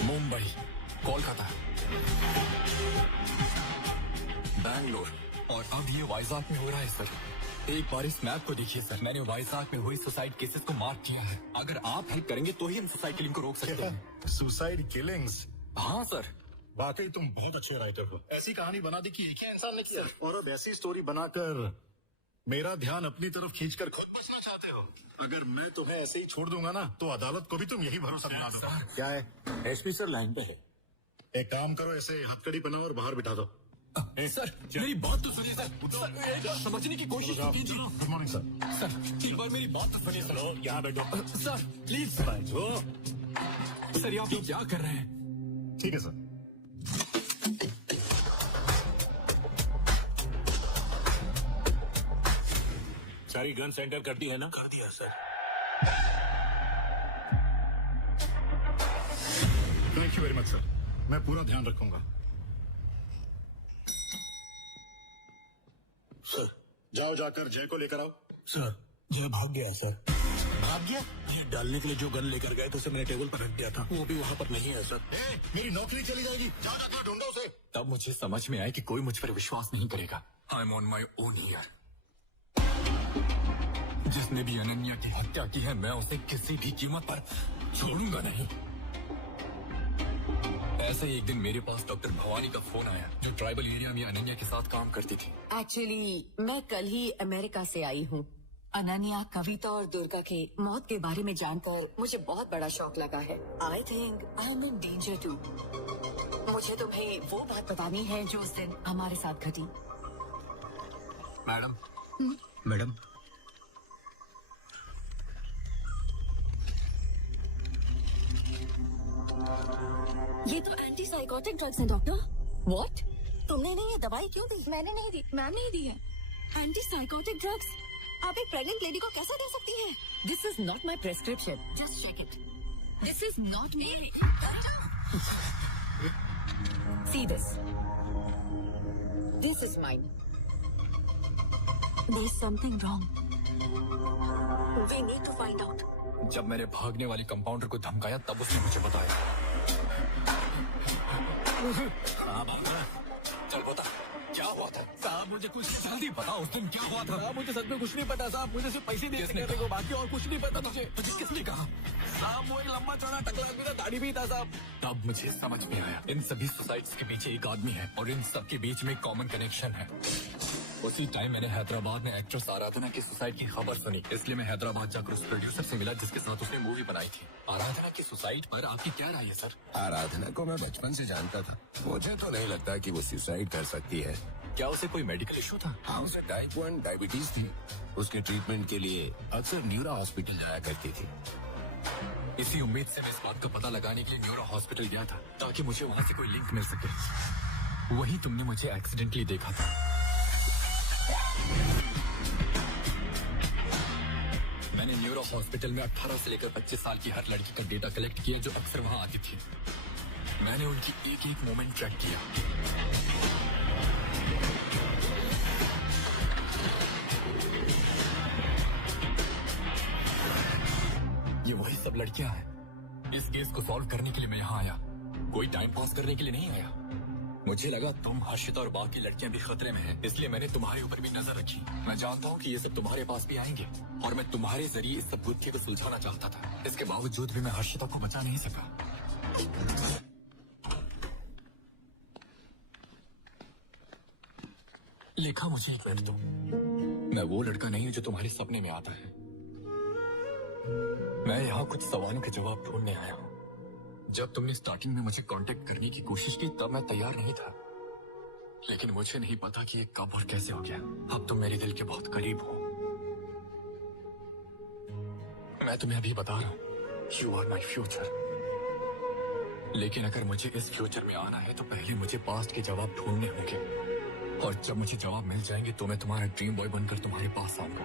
मुंबई, कोलकाता, बैंगलोर और अब ये वाइजाग में हो रहा है सर। एक बार इस मैप को देखिए सर, मैंने वाइजाग में हुई सुसाइड केसेस को मार्क किया है। अगर आप हेल्प करेंगे तो ही हम सुसाइड किलिंग को रोक सकते हैं। Suicide killings? हाँ सर। वाकई तुम बहुत अच्छे राइटर हो। ऐसी कहानी बना दी कि एक ही इंसान ने किया और अब ऐसी स्टोरी बनाकर मेरा ध्यान अपनी तरफ खींचकर खुद बचना चाहते हो। अगर मैं तुम्हें ऐसे ही छोड़ दूंगा ना तो अदालत को भी तुम यही भरोसा दिला दो। क्या है? एसपी सर लाइन पे है। एक काम करो, ऐसे हथकड़ी बनाओ और बाहर बिठा दो। सर मेरी बात तो सुनिए सर, समझने की कोशिश तो कीजिए। Good morning sir. सर एक बार मेरी बात तो सुनिए सर। यहाँ बैठो सर प्लीज सर, ये आप लोग क्या कर रहे हैं? ठीक है सर। सारी गन सेंटर कर दी है ना? कर दिया sir. Thank you very much sir, मैं पूरा ध्यान रखूंगा। सर जाओ, जाकर जय को लेकर आओ। सर जय भाग गया सर। भाग गया? ये डालने के लिए जो गन लेकर गए थे उसे मैंने टेबल पर रख दिया था, वो भी वहाँ पर नहीं है सर। मेरी नौकरी चली जाएगी। जाओ जाकर ढूंढो उसे। तब मुझे समझ में आया कि कोई मुझ पर विश्वास नहीं करेगा। I am on my own here. जिसने भी अनन्या की हत्या की है मैं उसे किसी भी कीमत पर छोड़ूंगा नहीं। ऐसे ही एक दिन मेरे पास डॉक्टर भवानी का फोन आया जो ट्राइबल एरिया में अनन्या के साथ काम करती थी। एक्चुअली मैं कल ही अमेरिका से आई हूँ। अनन्या, कविता और दुर्गा के मौत के बारे में जानकर मुझे बहुत बड़ा शौक लगा है। I think I am in danger too. मुझे तुम्हें वो बात बतानी है जो उस दिन हमारे साथ घटी। मैडम मैडम ये तो एंटी साइकोटिक ड्रग्स हैं डॉक्टर। व्हाट? तुमने इन्हें ये दवाई क्यों दी? मैंने नहीं दी, मैम ने ही दी है। एंटी साइकोटिक ड्रग्स आप एक प्रेग्नेंट लेडी को कैसे दे सकती हैं? This is not my prescription, just check it. This is not me. See this, this is mine. There's something wrong. We need to find out. जब मैंने भागने वाली कंपाउंडर को धमकाया तब उसने मुझे बताया। चल बता क्या हुआ था? साहब मुझे कुछ जल्दी बताओ उस दिन क्या हुआ था? साहब मुझे सच में कुछ नहीं पता साहब, मुझे सिर्फ पैसे दिए थे को, बाकी और कुछ नहीं पता मुझे। तुझे किसने कहा? साहब वो एक लंबा चौड़ा टकला आदमी था, दाढ़ी भी था साहब। तब मुझे समझ में आया इन सभी सुसाइड्स के पीछे एक आदमी है और इन सब के बीच में कॉमन कनेक्शन है। उसी टाइम मैंने हैदराबाद में एक्ट्रेस आराधना की सुसाइड की खबर सुनी, इसलिए मैं हैदराबाद जाकर उस प्रोड्यूसर से मिला जिसके साथ उसने मूवी बनाई थी। आराधना की सुसाइड पर आपकी क्या राय है सर? आराधना को मैं बचपन से जानता था, मुझे तो नहीं लगता कि वो सुसाइड कर सकती है। क्या उसे कोई मेडिकल इशू था? हाँ, उसे टाइप 1 डायबिटीज थी। उसके ट्रीटमेंट के लिए अक्सर न्यूरो हॉस्पिटल जाया करती थी। इसी उम्मीद से मैं इस बात का पता लगाने के लिए न्यूरो हॉस्पिटल गया था ताकि मुझे वहाँ से कोई लिंक मिल सके। वहीं तुमने मुझे एक्सीडेंटली देखा था। मैंने न्यूरो हॉस्पिटल में 18 से लेकर 25 साल की हर लड़की का डेटा कलेक्ट किया जो अक्सर वहाँ आती थी। मैंने उनकी एक एक मोमेंट ट्रैक किया। ये वही सब लड़कियां हैं। इस केस को सॉल्व करने के लिए मैं यहाँ आया, कोई टाइम पास करने के लिए नहीं आया। मुझे लगा तुम, हर्षिता और बाकी लड़कियां भी खतरे में हैं, इसलिए मैंने तुम्हारे ऊपर भी नजर रखी। मैं जानता हूँ कि ये सब तुम्हारे पास भी आएंगे और मैं तुम्हारे जरिए इस सब गुत्थी को सुलझाना चाहता था। इसके बावजूद भी मैं हर्षिता को बचा नहीं सका। लेखा, मुझे एक मिनट दो। मैं वो लड़का नहीं हूँ जो तुम्हारे सपने में आता है। मैं यहाँ कुछ सवालों के जवाब ढूंढने आया हूँ। जब तुमने स्टार्टिंग में मुझे कांटेक्ट करने की कोशिश की तब मैं तैयार नहीं था, लेकिन मुझे नहीं पता कि ये कब और कैसे हो गया। अब तुम मेरे दिल के बहुत करीब हो। मैं तुम्हें अभी बता रहा हूँ, यू आर माई फ्यूचर। लेकिन अगर मुझे इस फ्यूचर में आना है तो पहले मुझे पास्ट के जवाब ढूंढने होंगे, और जब मुझे जवाब मिल जाएंगे तो मैं तुम्हारा ड्रीम बॉय बनकर तुम्हारे पास आऊंगा।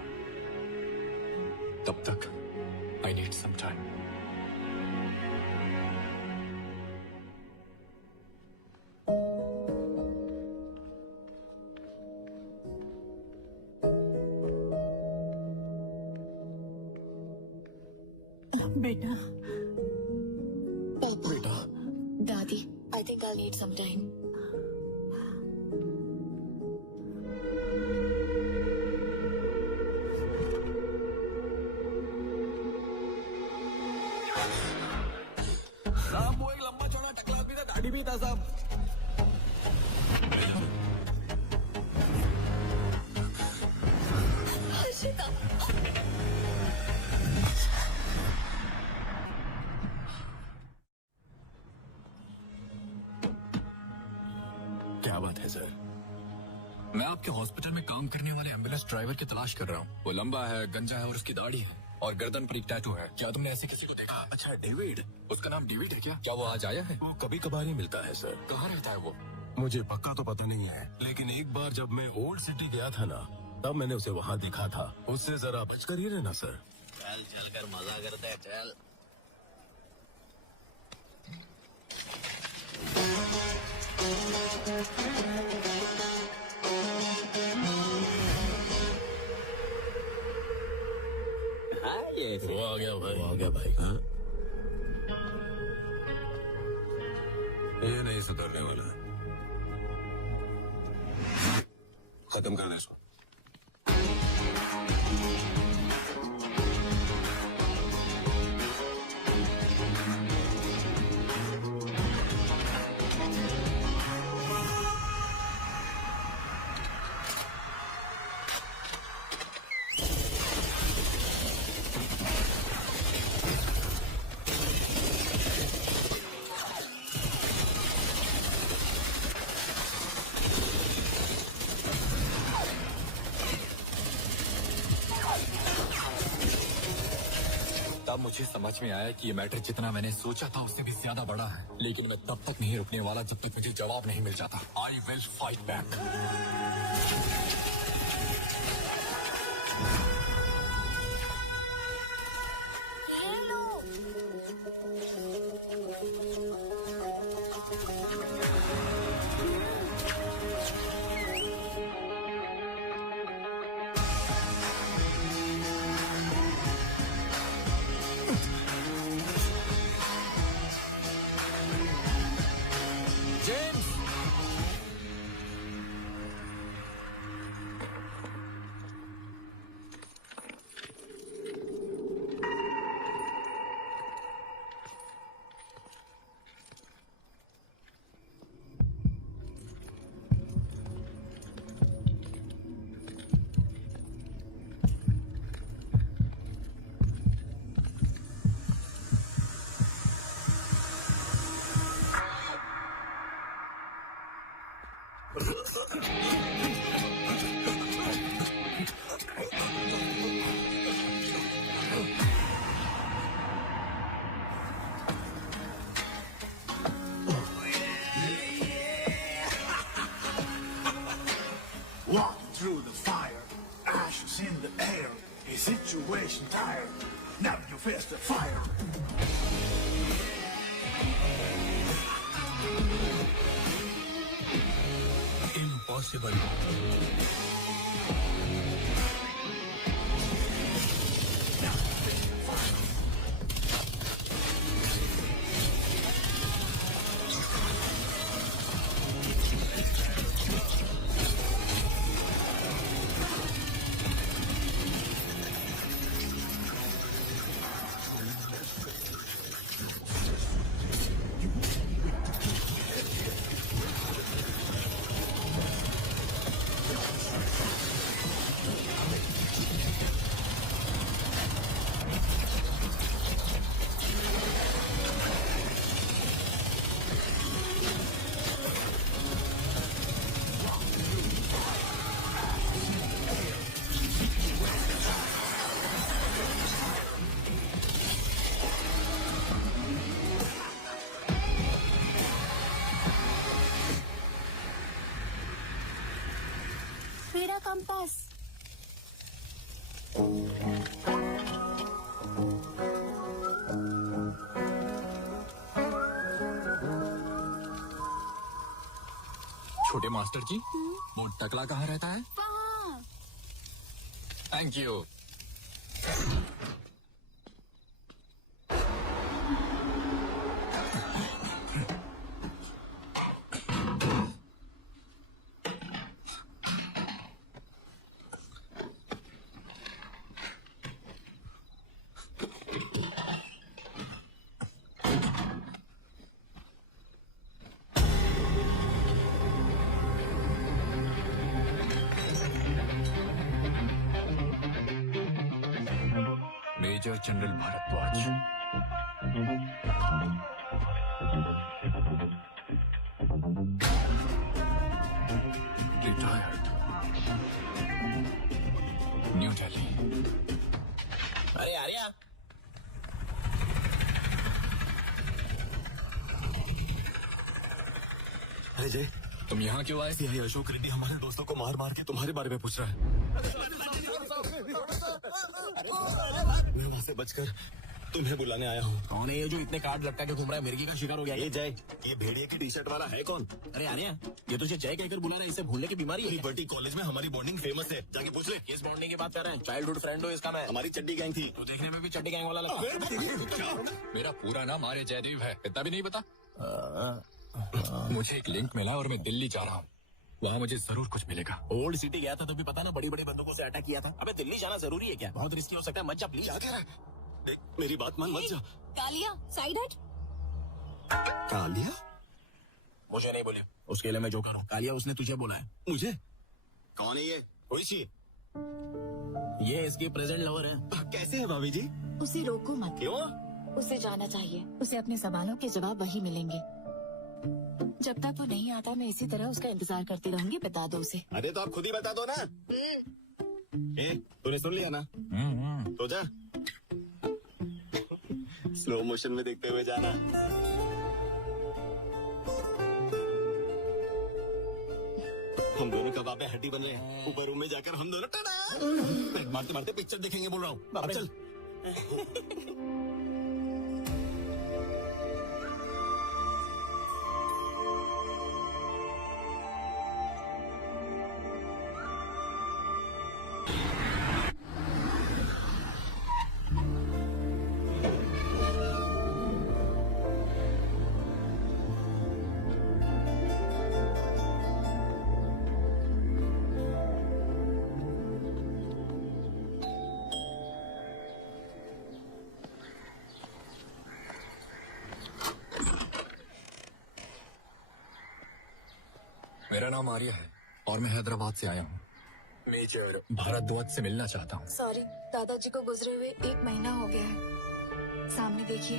तब तक आई नीड सम टाइम। बेटा, बेटा, दादी, I think I'll need some time. साहब वो एक लंबा चौड़ा टकला आदमी था, दाढ़ी भी था साहब। हर्षिता, क्या बात है सर? मैं आपके हॉस्पिटल में काम करने वाले एम्बुलेंस ड्राइवर की तलाश कर रहा हूँ। वो लंबा है, गंजा है और उसकी दाढ़ी है और गर्दन पर एक टैटू है। क्या तुमने ऐसे किसी को देखा? अच्छा, डेविड। उसका नाम डेविड है क्या? क्या वो आज आया है? वो कभी कभार ही मिलता है सर। कहाँ रहता है वो? मुझे पक्का तो पता नहीं है, लेकिन एक बार जब मैं ओल्ड सिटी गया था ना, तब मैंने उसे वहाँ देखा था। उससे जरा बच कर ही रहना सर। चल चल कर मजा करते हैं, चल। वो आ गया भाई, वो आ गया भाई। हाँ, ये नहीं सुधरने वाला। खत्म कर दे इसको। तब मुझे समझ में आया कि ये मैटर जितना मैंने सोचा था उससे भी ज्यादा बड़ा है। लेकिन मैं तब तक नहीं रुकने वाला जब तक मुझे जवाब नहीं मिल जाता। I will fight back. Walking through the fire, ashes in the air, a situation tired. Now you face the fire. Impossible. मेरा कंपास। छोटे मास्टर जी, वो टकला कहाँ रहता है? वहाँ। Thank you. Major general Bhardwaj. Retired, New Delhi. अरे आर्या, अरे जय, तुम यहाँ क्यों आए? सीआई अशोक रेड्डी हमारे दोस्तों को मार मार के तुम्हारे बारे में पूछ रहा है। मैं वहाँ से बचकर तुम्हें बुलाने आया हूँ। कौन है ये जो इतने कार्ड लटका के घूम रहा है? मिर्गी का शिकार हो गया? ये जय, ये भेड़िए की टी शर्ट वाला है कौन? अरे आर्या, ये तुझे जय कहकर बुला रहा है, इसे भूलने की बीमारी है? बटी कॉलेज में हमारी बॉन्डिंग फेमस है, जाके पूछ ले। किस बॉन्डिंग की बात कर रहे हैं? चाइल्डहुड फ्रेंड हो इसका मैं। हमारी चड्डी गैंग थी। तो देखने में भी चड्डी गैंग वाला लगता। मेरा पूरा नाम आर्य जयदेव है, इतना भी नहीं पता? मुझे एक लिंक मिला और मैं दिल्ली जा रहा हूँ। वहाँ मुझे जरूर कुछ मिलेगा। ओल्ड सिटी गया था तो भी पता ना, बड़ी बड़ी बंदूकों से अटैक किया था। अबे दिल्ली जाना जरूरी है क्या? बहुत रिस्की हो सकता है, मत जा प्लीज। क्या कह रहा है? देख, मेरी बात मान, मत जा। कालिया, साइड हट। कालिया? मुझे नहीं बोले, उसके लिए मैं जो करूँ। कालिया, उसने तुझे बोला है। मुझे? कौन है ये? कोई सी? ये इसकी प्रेजेंट लवर है। कैसे है भाभी जी? उसे रोको मत। क्यों? उसे जाना चाहिए। उसे अपने सवालों के जवाब वही मिलेंगे। जब तक वो नहीं आता मैं इसी तरह उसका इंतजार करती रहूंगी। बता दो उसे। अरे तो आप खुद ही बता दो ना। तूने सुन लिया ना? तो जा। स्लो मोशन में देखते हुए जाना। हम दोनों कबाब में हड्डी बन रहे हैं। ऊपर रूम में जाकर हम दोनों टड़ा मारते मारते पिक्चर देखेंगे बोल रहा हूँ। अब चल। मेरा नाम आर्य है और मैं हैदराबाद से आया हूँ। मेजर भारद्वाज से मिलना चाहता हूँ। सॉरी, दादाजी को गुजरे हुए 1 महीना हो गया है। सामने देखिए।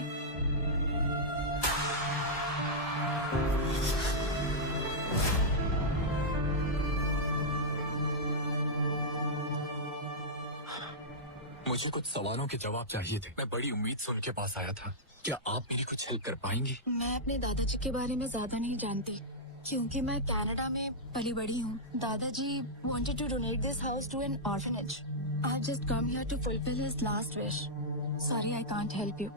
मुझे कुछ सवालों के जवाब चाहिए थे। मैं बड़ी उम्मीद से उनके पास आया था। क्या आप मेरी कुछ हेल्प कर पाएंगी? मैं अपने दादाजी के बारे में ज्यादा नहीं जानती क्योंकि मैं कनाडा में पली बड़ी हूँ। दादाजी wanted to donate this house to an orphanage. I just come here to fulfill his last wish. Sorry, I can't help you.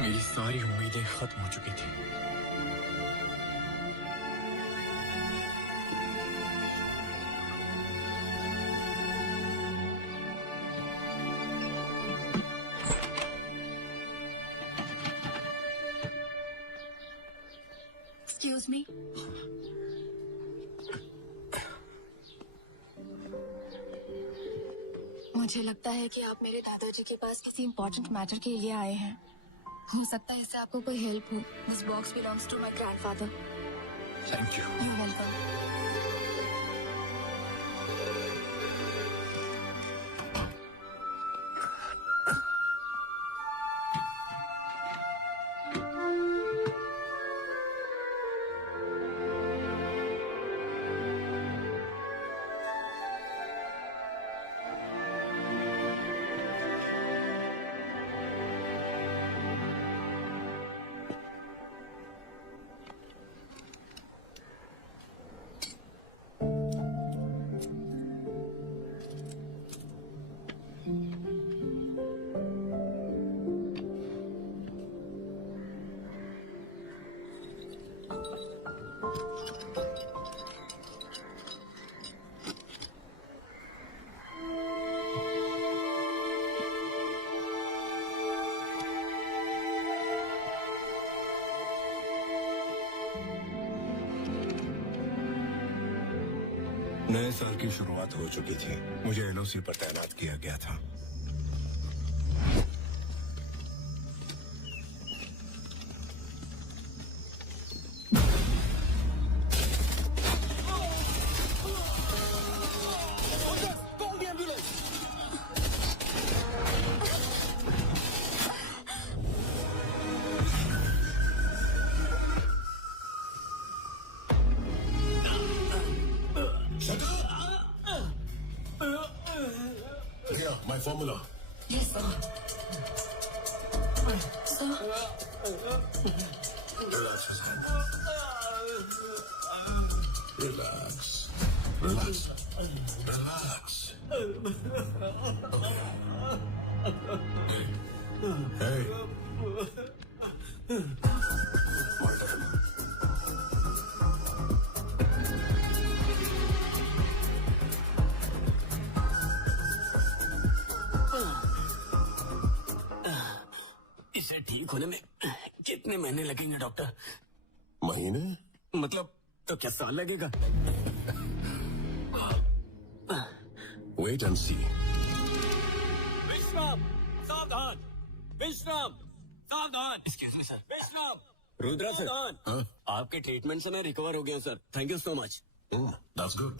मेरी सारी उम्मीदें खत्म हो चुकी थी। Excuse me. मुझे लगता है कि आप मेरे दादाजी के पास किसी इम्पोर्टेंट मैटर के लिए आए हैं। हो सकता है इससे आपको कोई हेल्प हो। This box belongs to my grandfather. Thank you. You're welcome. नए साल की शुरुआत हो चुकी थी। मुझे एलओसी पर तैनात किया गया था। My formula. Yes, sir. Sir. Relax his hand. Relax. Relax. Relax. Okay. Hey. इसे ठीक होने में कितने महीने लगेंगे डॉक्टर? महीने? मतलब तो क्या साल लगेगा? Wait and see. विश्राम, सावधान! विश्राम, सावधान! Excuse me sir. विश्राम! रुद्रा सर, हाँ? आपके ट्रीटमेंट से मैं रिकवर हो गया हूँ sir. Thank you so much. That's good.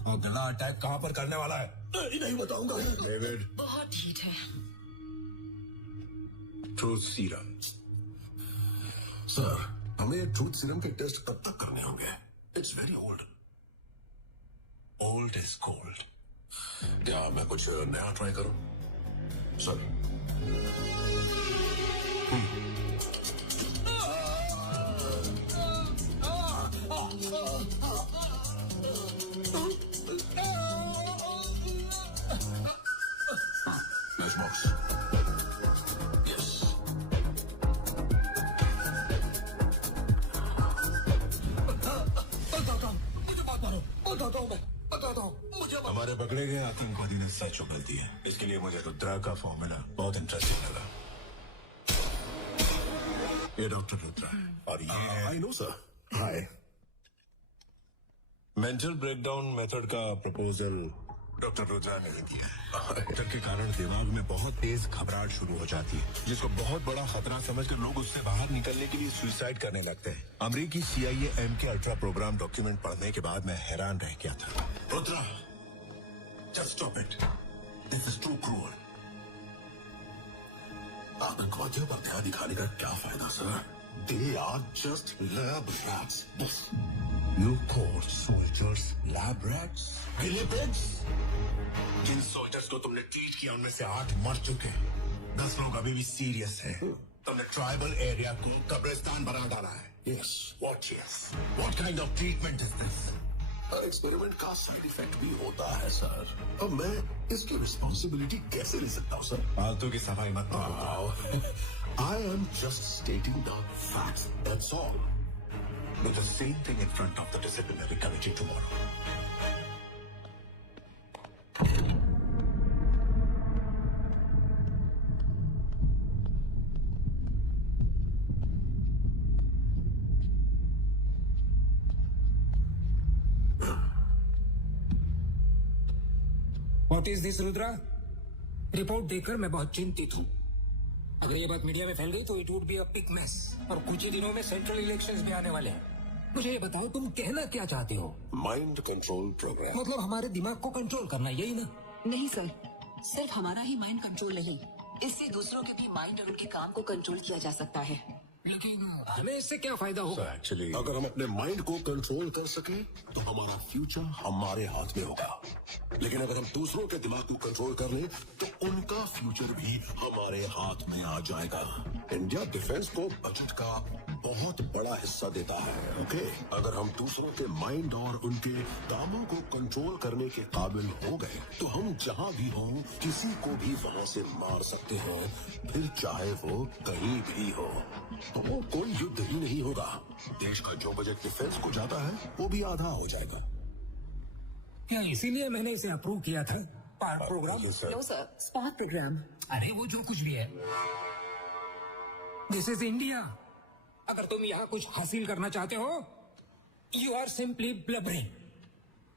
और गला अटैक कहाँ पर करने वाला है? नहीं बताऊंगा। डेविड, बहुत हीट है। Truth serum. सर, हमें ट्रूथ सीरम के टेस्ट कब तक करने होंगे? It's very old. Old is gold. क्या मैं कुछ नया ट्राई करूं? सर। Nice box. Yes. हमारे पकड़े गए आतंकवादी ने सच उगल दी है। इसके लिए मुझे रुद्रा का फॉर्मूला बहुत इंटरेस्टिंग लगा। ये डॉक्टर रुद्रा है और ये है I know sir. Hi. Mental breakdown method का प्रपोजल डॉक्टर रुद्रा ने ही दिया है। के कारण दिमाग में बहुत तेज घबराहट शुरू हो जाती है, जिसको बहुत बड़ा खतरा समझकर लोग उससे बाहर निकलने के लिए सुसाइड करने लगते हैं। अमेरिकी CIA MK ultra program document पढ़ने के बाद मैं हैरान रह गया था। Rudra, just stop it. This is too cruel. आतंकवादियों पर ध्यान दिखाने का क्या फायदा sir? They are just lab rats. You call soldiers lab rats? Guinea pigs? Jin soldiers को तुमने ट्रीट किया उनमें से 8 मर चुके हैं। 10 लोग अभी भी सीरियस हैं। तुमने ट्राइबल एरिया को कब्रिस्तान बना डाला है। Yes. What yes? What kind of treatment is this? Her experiment का साइड इफेक्ट भी होता है सर। अब मैं इसकी रिस्पॉन्सिबिलिटी कैसे ले सकता हूँ सर? फालतू की सफाई मत करो। I am just stating the facts. That's all. Do the same thing in front of the disciplinary committee tomorrow. What is this, Rudra? Report देखकर मैं बहुत चिंतित हूँ। अगर ये बात मीडिया में फैल गई तो it would be a big mess. और कुछ ही दिनों में सेंट्रल इलेक्शंस भी आने वाले हैं। मुझे ये बताओ, तुम कहना क्या चाहते हो? Mind control program. मतलब हमारे दिमाग को कंट्रोल करना, यही ना? नहीं सर, सिर्फ हमारा ही माइंड कंट्रोल नहीं, इससे दूसरों के भी माइंड और उनके काम को कंट्रोल किया जा सकता है। लेकिन हमें इससे क्या फायदा होगा? एक्चुअली अगर हम अपने माइंड को कंट्रोल कर सके तो हमारा फ्यूचर हमारे हाथ में होगा। लेकिन अगर हम दूसरों के दिमाग को कंट्रोल कर लें तो उनका फ्यूचर भी हमारे हाथ में आ जाएगा। इंडिया डिफेंस को बजट का बहुत बड़ा हिस्सा देता है। ओके, अगर हम दूसरों के माइंड और उनके कामों को कंट्रोल करने के काबिल हो गए तो हम जहां भी हों किसी को भी वहां से मार सकते हैं, फिर चाहे वो कहीं भी हो। तो कोई युद्ध ही नहीं होगा। देश का जो बजट डिफेंस को जाता है वो भी आधा हो जाएगा। क्या इसीलिए मैंने इसे अप्रूव किया था? Park program? No sir, spark program. अरे वो जो कुछ भी है, दिस इज इंडिया। अगर तुम यहाँ कुछ हासिल करना चाहते हो, यू आर सिंपली ब्लबरिंग।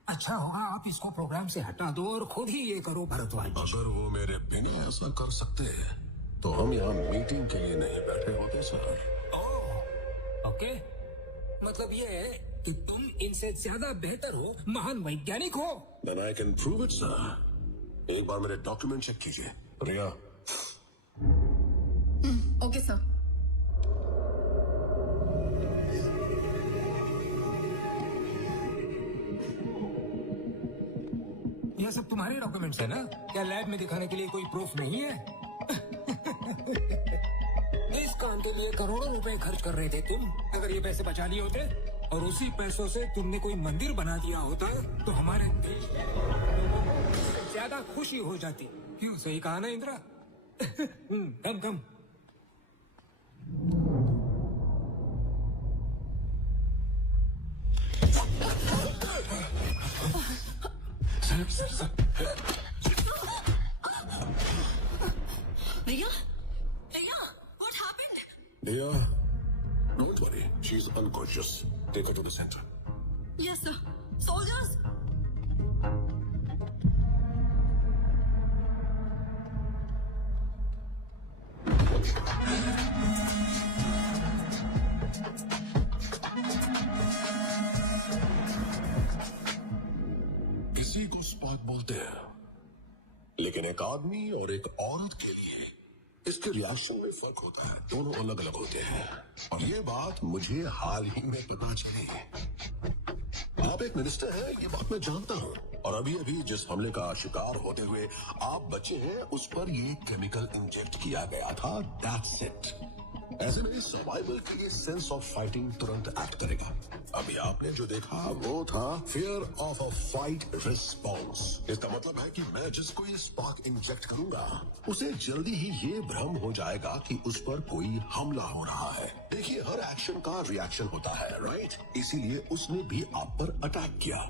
अच्छा होगा आप इसको प्रोग्राम से हटा दो और खुद ही ये करो भरद्वाज। अगर वो मेरे बिना ऐसा कर सकते हैं तो हम यहाँ मीटिंग के लिए नहीं बैठे होते सर। ओके, मतलब ये है कि तुम इनसे ज्यादा बेहतर हो, महान वैज्ञानिक हो। Then I can prove it, sir. एक बार मेरे डॉक्यूमेंट चेक कीजिए। रिया। Okay sir. ये सब तुम्हारे डॉक्यूमेंट्स है ना? क्या लैब में दिखाने के लिए कोई प्रूफ नहीं है? इस काम के लिए करोड़ों रुपए खर्च कर रहे थे तुम। अगर ये पैसे बचा लिए होते और उसी पैसों से तुमने कोई मंदिर बना दिया होता तो हमारे देश में ज्यादा खुशी हो जाती। क्यों, सही कहा ना इंदिरा? कम कम। भैया, भैया, what happened? Dia, don't worry. She's unconscious. Take her to the center. Yes, sir. Soldiers. किसी को स्पार्क बोलते हैं, लेकिन एक आदमी और एक औरत के लिए इसके रिएक्शन में फर्क होता है, दोनों अलग अलग होते हैं। और ये बात मुझे हाल ही में पता चली। आप एक मिनिस्टर हैं, ये बात मैं जानता हूँ। और अभी अभी जिस हमले का शिकार होते हुए आप बचे हैं, उस पर ये केमिकल इंजेक्ट किया गया था। That's it. ऐसे में सर्वाइवल के लिए सेंस ऑफ फाइटिंग तुरंत एक्ट करेगा। अभी आपने जो देखा वो था fear of a fight response. इसका मतलब है कि मैं जिसको ये स्पार्क इंजेक्ट करूंगा, उसे जल्दी ही ये भ्रम हो जाएगा कि उस पर कोई हमला हो रहा है। देखिए, हर एक्शन का रिएक्शन होता है, राइट? इसीलिए उसने भी आप पर अटैक किया।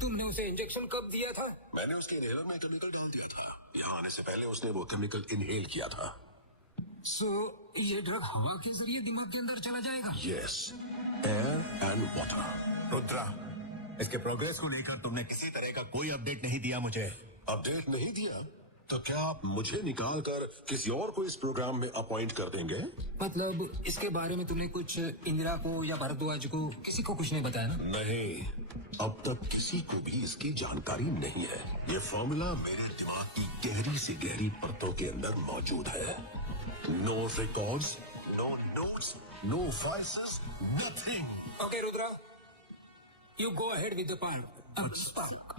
तुमने उसे इंजेक्शन कब दिया था? मैंने उसके इनहेलर में केमिकल डाल दिया था। यहाँ आने से पहले उसने वो केमिकल इनहेल किया था। ये ड्रग हवा के जरिए दिमाग के अंदर चला जाएगा? Yes, air and water. Rudra, इसके प्रोग्रेस को लेकर तुमने किसी तरह का कोई अपडेट नहीं दिया मुझे। अपडेट नहीं दिया तो क्या आप मुझे निकाल कर किसी और को इस प्रोग्राम में अपॉइंट कर देंगे? मतलब इसके बारे में तुमने कुछ इंदिरा को या भारद्वाज को, किसी को कुछ नहीं बताया ना? नहीं, अब तक किसी को भी इसकी जानकारी नहीं है। ये फॉर्मूला मेरे दिमाग की गहरी से गहरी परतों के अंदर मौजूद है। No records, no notes, no files, nothing. Okay Rudra, you go ahead with the spark.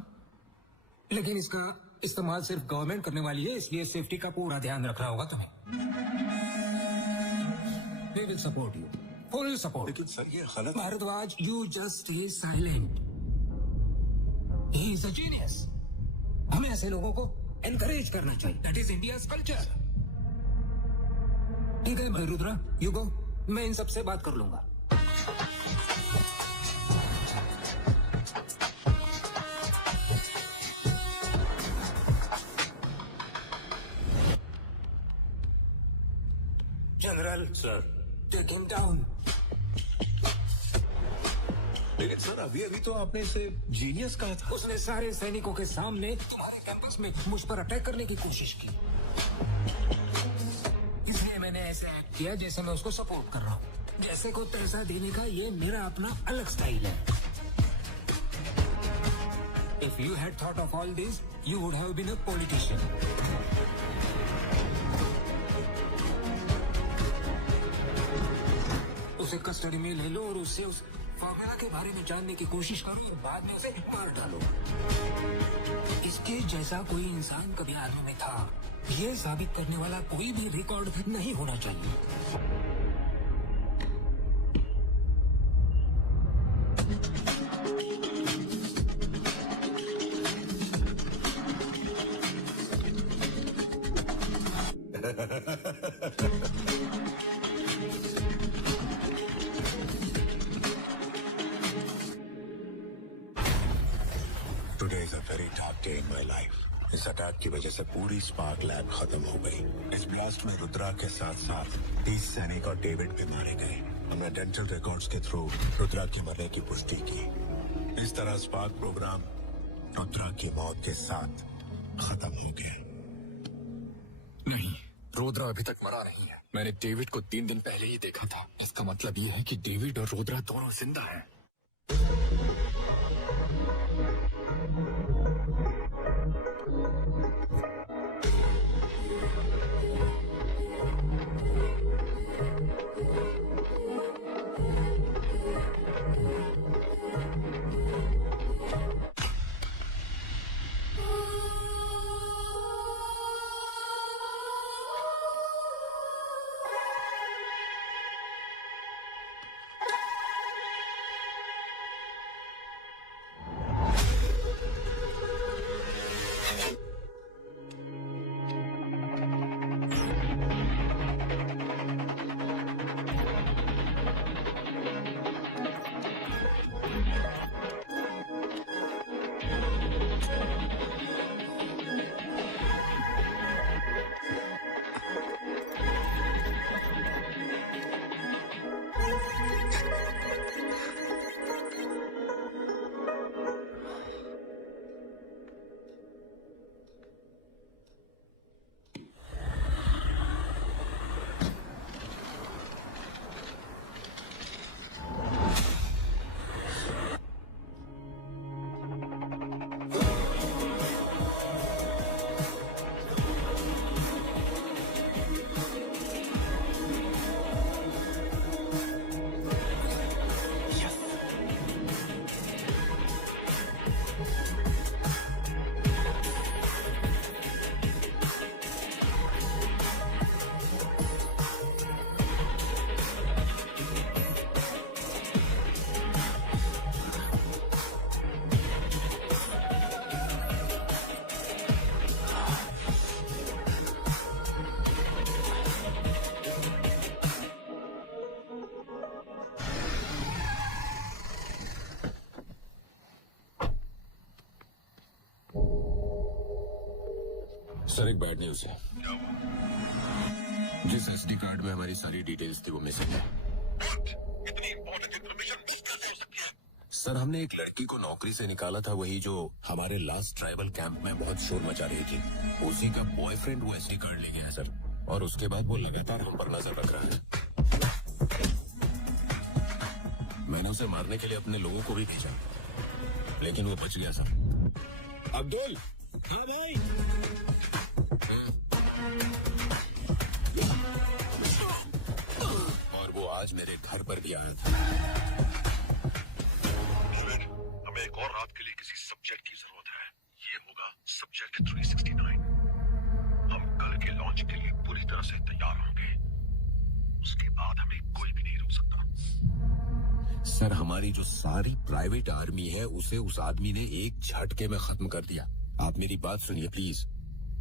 लेकिन इसका इस्तेमाल सिर्फ गवर्नमेंट करने वाली है, इसलिए सेफ्टी का पूरा ध्यान रखना होगा तुम्हें। We will support you, full support। लेकिन सर ये गलत। Bhardwaj, you just stay silent। He is a genius। हमें ऐसे लोगों को encourage करना चाहिए। That is India's culture। ठीक है भाई रुद्रा, you go। मैं इन सबसे बात कर लूंगा। General sir, take him down. लेकिन सर अभी अभी तो आपने इसे जीनियस कहा था। उसने सारे सैनिकों के सामने तुम्हारे कैंपस में मुझ पर अटैक करने की कोशिश की, इसलिए मैंने ऐसे एक्ट किया जैसे मैं उसको सपोर्ट कर रहा हूँ। जैसे को तैसा देने का ये मेरा अपना अलग स्टाइल है। If you had thought of all this, you would have been a politician। उसे कस्टडी में ले लो और उससे उस फॉर्मूला के बारे में जानने की कोशिश करो और बाद में उसे मार डालो। इसके जैसा कोई इंसान कभी आर्मी में था, ये साबित करने वाला कोई भी रिकॉर्ड नहीं होना चाहिए। Today is a very dark day in my life। इस अटैक की वजह से पूरी स्पार्क लैब खत्म हो गई। इस ब्लास्ट में रुद्रा के साथ साथ 30 सैनिक और डेविड भी मारे गए। हमने डेंटल रिकॉर्ड्स के थ्रू रुद्रा की मरने की पुष्टि की। इस तरह स्पार्क प्रोग्राम रुद्रा की मौत के साथ खत्म हो गया। नहीं, रुद्रा अभी तक मरा नहीं है। मैंने डेविड को 3 दिन पहले ही देखा था। इसका मतलब ये है कि डेविड और रुद्रा दोनों जिंदा हैं। सर एक बैड न्यूज है। जिस एसडी कार्ड में हमारी सारी डिटेल्स थी वो मिसिंग है। इतनी इंपॉर्टेंट इन्फॉर्मेशन मिस कैसे हो सकती है? सर हमने एक लड़की को नौकरी से निकाला था, वही जो हमारे लास्ट ट्राइबल कैंप में बहुत शोर मचा रही थी। उसी का बॉयफ्रेंड वो एसडी कार्ड ले गया है सर, और उसके बाद वो लगातार हम पर नजर रख रहा है। मैंने उसे मारने के लिए अपने लोगों को भी भेजा, लेकिन वो बच गया सर। अब्दुल। हाँ भाई। और वो आज मेरे घर पर भी आया था। हमें एक और रात के लिए किसी सब्जेक्ट की जरूरत है। ये होगा सब्जेक्ट 369। हम कल के लॉन्च के लिए पूरी तरह से तैयार होंगे। उसके बाद हमें कोई भी नहीं रोक सकता। सर हमारी जो सारी प्राइवेट आर्मी है उसे उस आदमी ने एक झटके में खत्म कर दिया। आप मेरी बात सुनिए प्लीज।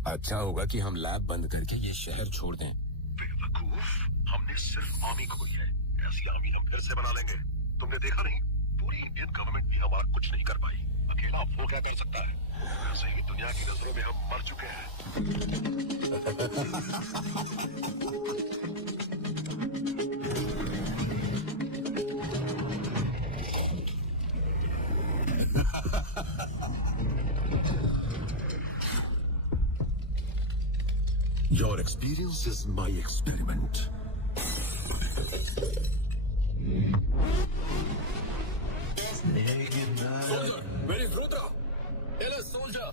अच्छा होगा कि हम लैब बंद करके ये शहर छोड़ दें। बेवकूफ, हमने सिर्फ आर्मी खोई है। ऐसी आर्मी हम फिर से बना लेंगे। तुमने देखा नहीं, पूरी इंडियन गवर्नमेंट भी हमारा कुछ नहीं कर पाई। अकेला वो क्या कर सकता है? वैसे ही दुनिया की नजरों में हम मर चुके हैं। Your experience is my experiment. Soldier, where is Rudra? Tell us, soldier.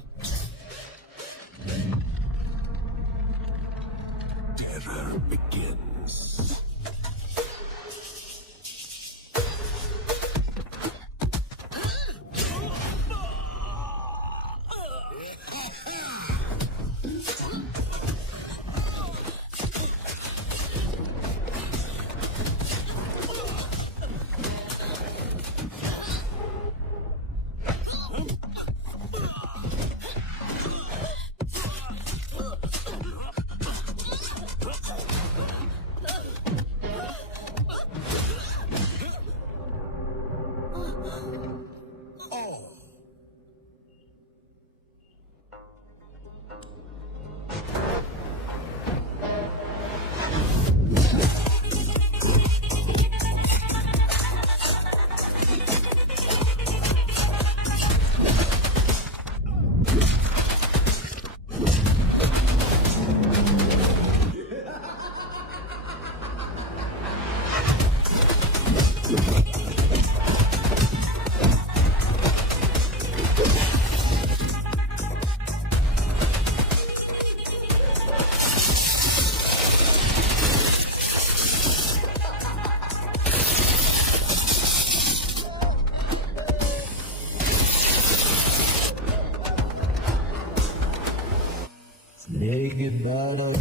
Terror begins. Naked bottle.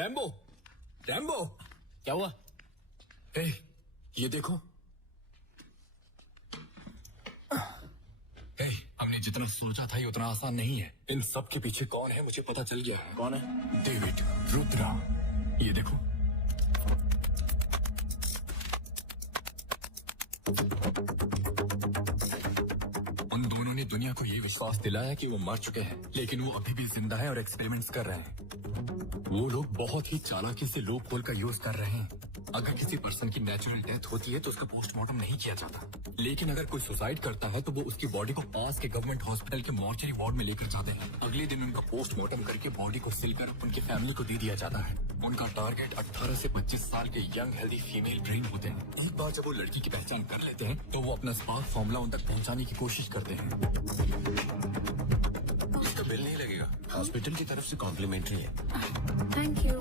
Rambo, Rambo, क्या हुआ? ए, ये देखो। ए, हमने जितना सोचा था ये उतना आसान नहीं है। इन सब के पीछे कौन है मुझे पता चल गया है। कौन है? डेविड रुद्रा। ये देखो। उन दोनों ने दुनिया को ये विश्वास दिलाया कि वो मर चुके हैं, लेकिन वो अभी भी जिंदा है और एक्सपेरिमेंट्स कर रहे हैं। वो लोग बहुत ही चालाकी से लूप होल का यूज कर रहे हैं। अगर किसी पर्सन की नेचुरल डेथ होती है तो उसका पोस्टमार्टम नहीं किया जाता, लेकिन अगर कोई सुसाइड करता है तो वो उसकी बॉडी को पास के गवर्नमेंट हॉस्पिटल के मॉर्चरी वार्ड में लेकर जाते हैं। अगले दिन उनका पोस्टमार्टम करके बॉडी को सिलकर उनकी फैमिली को दे दिया जाता है। उनका टारगेट 18 से 25 साल के यंग हेल्दी फीमेल ब्रेन होते हैं। एक बार जब वो लड़की की पहचान कर लेते हैं तो वो अपना स्पार्क फॉर्मूला उन तक पहुंचाने की कोशिश करते हैं। इसका बिल नहीं लगेगा, हॉस्पिटल की तरफ से कॉम्प्लीमेंट्री है। Thank you.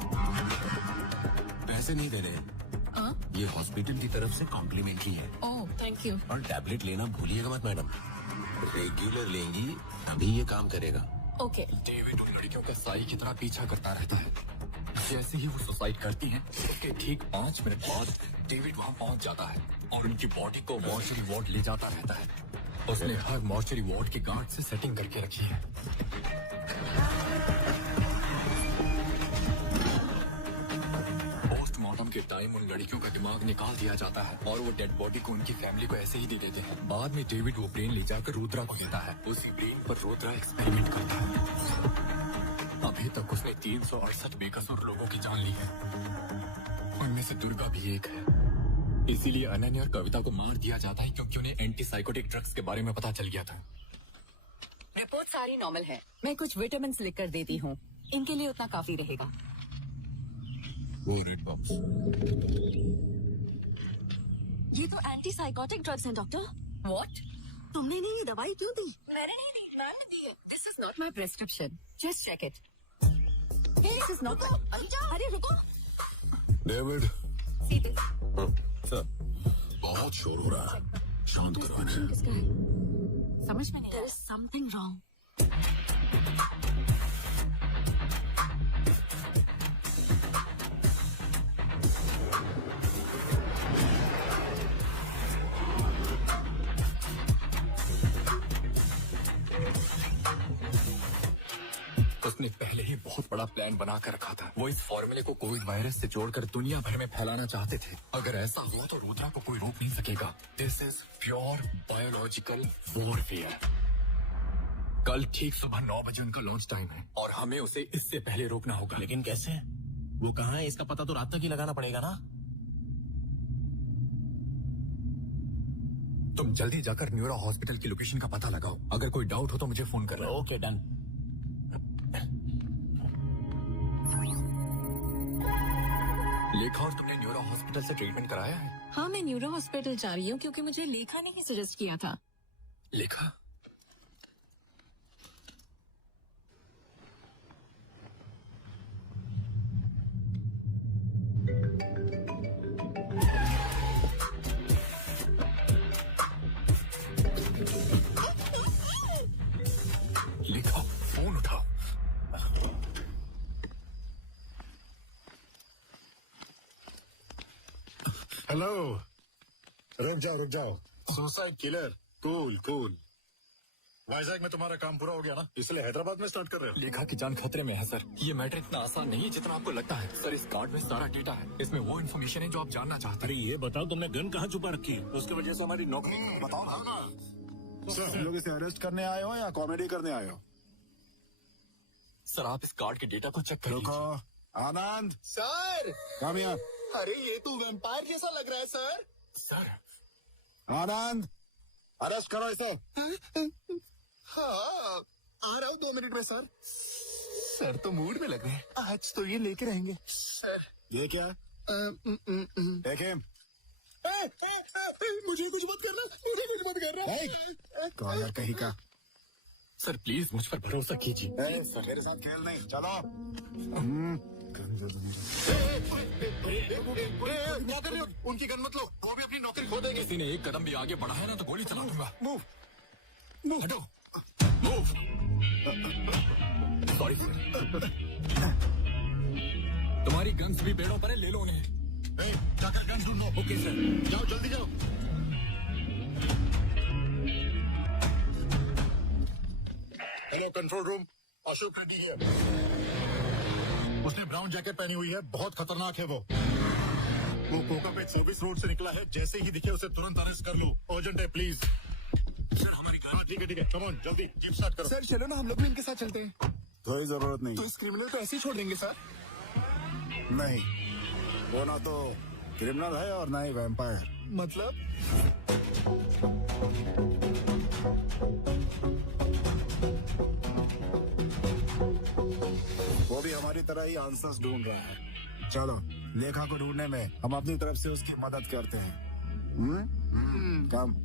पैसे नहीं दे रहे, ये हॉस्पिटल की तरफ से कॉम्प्लीमेंट्री है। Oh thank you. और टैबलेट लेना भूलिएगा मत मैडम, रेगुलर लेंगी तभी ये काम करेगा। ओके। डेविड उन लड़कियों का साई की तरह पीछा करता रहता है। जैसे ही वो सुसाइड करती हैं, उसके ठीक 5 मिनट बाद डेविड वहाँ पहुँच जाता है और उनकी बॉडी को मॉर्चरी वार्ड ले जाता रहता है। उसने हर मॉर्चरी वार्ड के गार्ड से सेटिंग करके रखी है। पोस्टमार्टम के टाइम उन लड़कियों का दिमाग निकाल दिया जाता है और वो डेड बॉडी को उनकी फैमिली को ऐसे ही दे देते हैं। बाद में डेविड वो ब्रेन ले जाकर रुद्रा को देता है। उसी ब्रेन पर रुद्रा एक्सपेरिमेंट करता है। अभी तक उसने 368 बेकसूर लोगों की जान ली है, उनमें से दुर्गा भी एक है। इसीलिए अनन्या और कविता को मार दिया जाता है क्योंकि उन्हें एंटी साइकोटिक ड्रग्स के बारे में पता चल गया था। रिपोर्ट सारी नॉर्मल है। मैं कुछ विटामिन लिख कर देती हूँ, इनके लिए उतना काफी रहेगा। वो रेड बॉक्स। ये तो एंटी साइकोटिक ड्रग्स हैं डॉक्टर। व्हाट? तुमने नहीं ये दवाई क्यों दी? मैंने नहीं दी, मैम ने दी है। This is not my prescription, just check it. This is not. अरे रुको। डेविड। सीधे। सर, बहुत शोर हो रहा है, शांत करवाना है। किसका है? समझ में नहीं। There is something wrong. उसने पहले ही बहुत बड़ा प्लान बना कर रखा था। वो इस फॉर्मूले को कोविड वायरस से जोड़कर दुनिया भर में फैलाना चाहते थे। अगर ऐसा हुआ तो रुद्रा को कोई रोक नहीं सकेगा। This is pure biological warfare. कल ठीक सुबह 9 बजे उनका लॉन्च टाइम है और हमें उसे इससे पहले रोकना होगा। लेकिन कैसे? वो कहाँ है इसका पता तो रात तक ही लगाना पड़ेगा ना। तुम जल्दी जाकर न्यूरो हॉस्पिटल की लोकेशन का पता लगाओ। अगर कोई डाउट हो तो मुझे फोन करना। Okay done. लेखा, और तुमने न्यूरो हॉस्पिटल से ट्रीटमेंट कराया है? हाँ मैं न्यूरो हॉस्पिटल जा रही हूँ क्योंकि मुझे लेखा ने ही सजेस्ट किया था। लेखा? लेखा, फोन उठाओ। हेलो। रुक जाओ। Suicide killer. कूल। वाइजैक में तुम्हारा काम पूरा हो गया ना, इसलिए हैदराबाद में स्टार्ट कर रहे हो। लेखा की जान खतरे में है सर। ये मैटर इतना आसान नहीं है जितना आपको लगता है। सर, इस कार्ड में सारा डेटा है। इसमें वो इन्फॉर्मेशन है जो आप जानना चाहते हैं। ये बताओ तुमने गन कहाँ छुपा रखी है? उसकी वजह से हमारी नौकरी बताओ ना। सर, हम लोग इसे अरेस्ट करने आए हो या कॉमेडी करने आए हो? सर, आप इस कार्ड के डेटा को चेक करो। आनंद सर। Come here. अरे ये तो वैम्पायर जैसा लग रहा है सर। सर। आनंद, अरेस्ट करो इसे। हाँ आ रहा हूँ 2 मिनट में सर। सर तो मूड में लग रहे हैं, आज तो ये लेके रहेंगे सर। ये क्या? देखे मुझे कुछ मत करना। कॉलर कहीं का। सर प्लीज मुझ पर भरोसा कीजिए। सर मेरे साथ खेल नहीं, चलो। क्या कर रहे हो? उनकी गन मत लो, वो भी अपनी नौकरी खो देंगे। किसी ने एक कदम भी आगे बढ़ा है ना तो गोली चला दूंगा। मूव। हटो। मूव। Sorry sir. तुम्हारी गन्स भी पेड़ों पर है, ले लो उन्हें। जाकर गन ढूंढो। Okay sir. जाओ जल्दी जाओ। Hello control room, Ashok Reddy here. उसने ब्राउन जैकेट पहनी हुई है, बहुत खतरनाक है वो कोकापेट सर्विस रोड से निकला है। जैसे ही दिखे उसे तुरंत अरेस्ट कर लो। अर्जेंट है प्लीज। सर हमारी कार। ठीक है कम ऑन जल्दी जीप स्टार्ट करो। सर चलो ना, हम लोग भी इनके साथ चलते हैं। कोई जरूरत नहीं। तो इस क्रिमिनल को ऐसे ही छोड़ देंगे सर? नहीं, वो ना तो क्रिमिनल है और ना ही वैम्पायर। मतलब? वो भी हमारी तरह ही आंसर्स ढूंढ रहा है। चलो लेखा को ढूंढने में हम अपनी तरफ से उसकी मदद करते हैं। कम।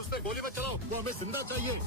उसने गोली मत चलाओ, वो हमें जिंदा चाहिए।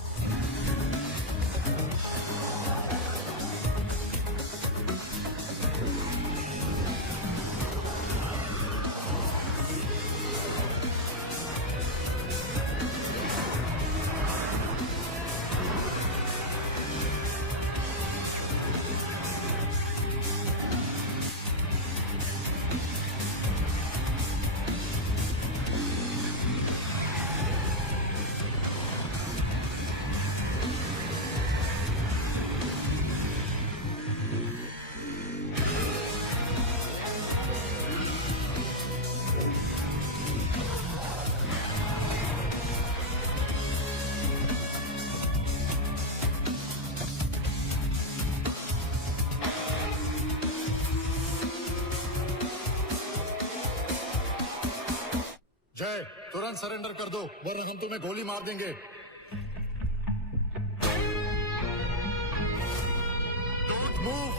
जय, तुरंत सरेंडर कर दो वरना हम तुम्हें गोली मार देंगे। Don't move.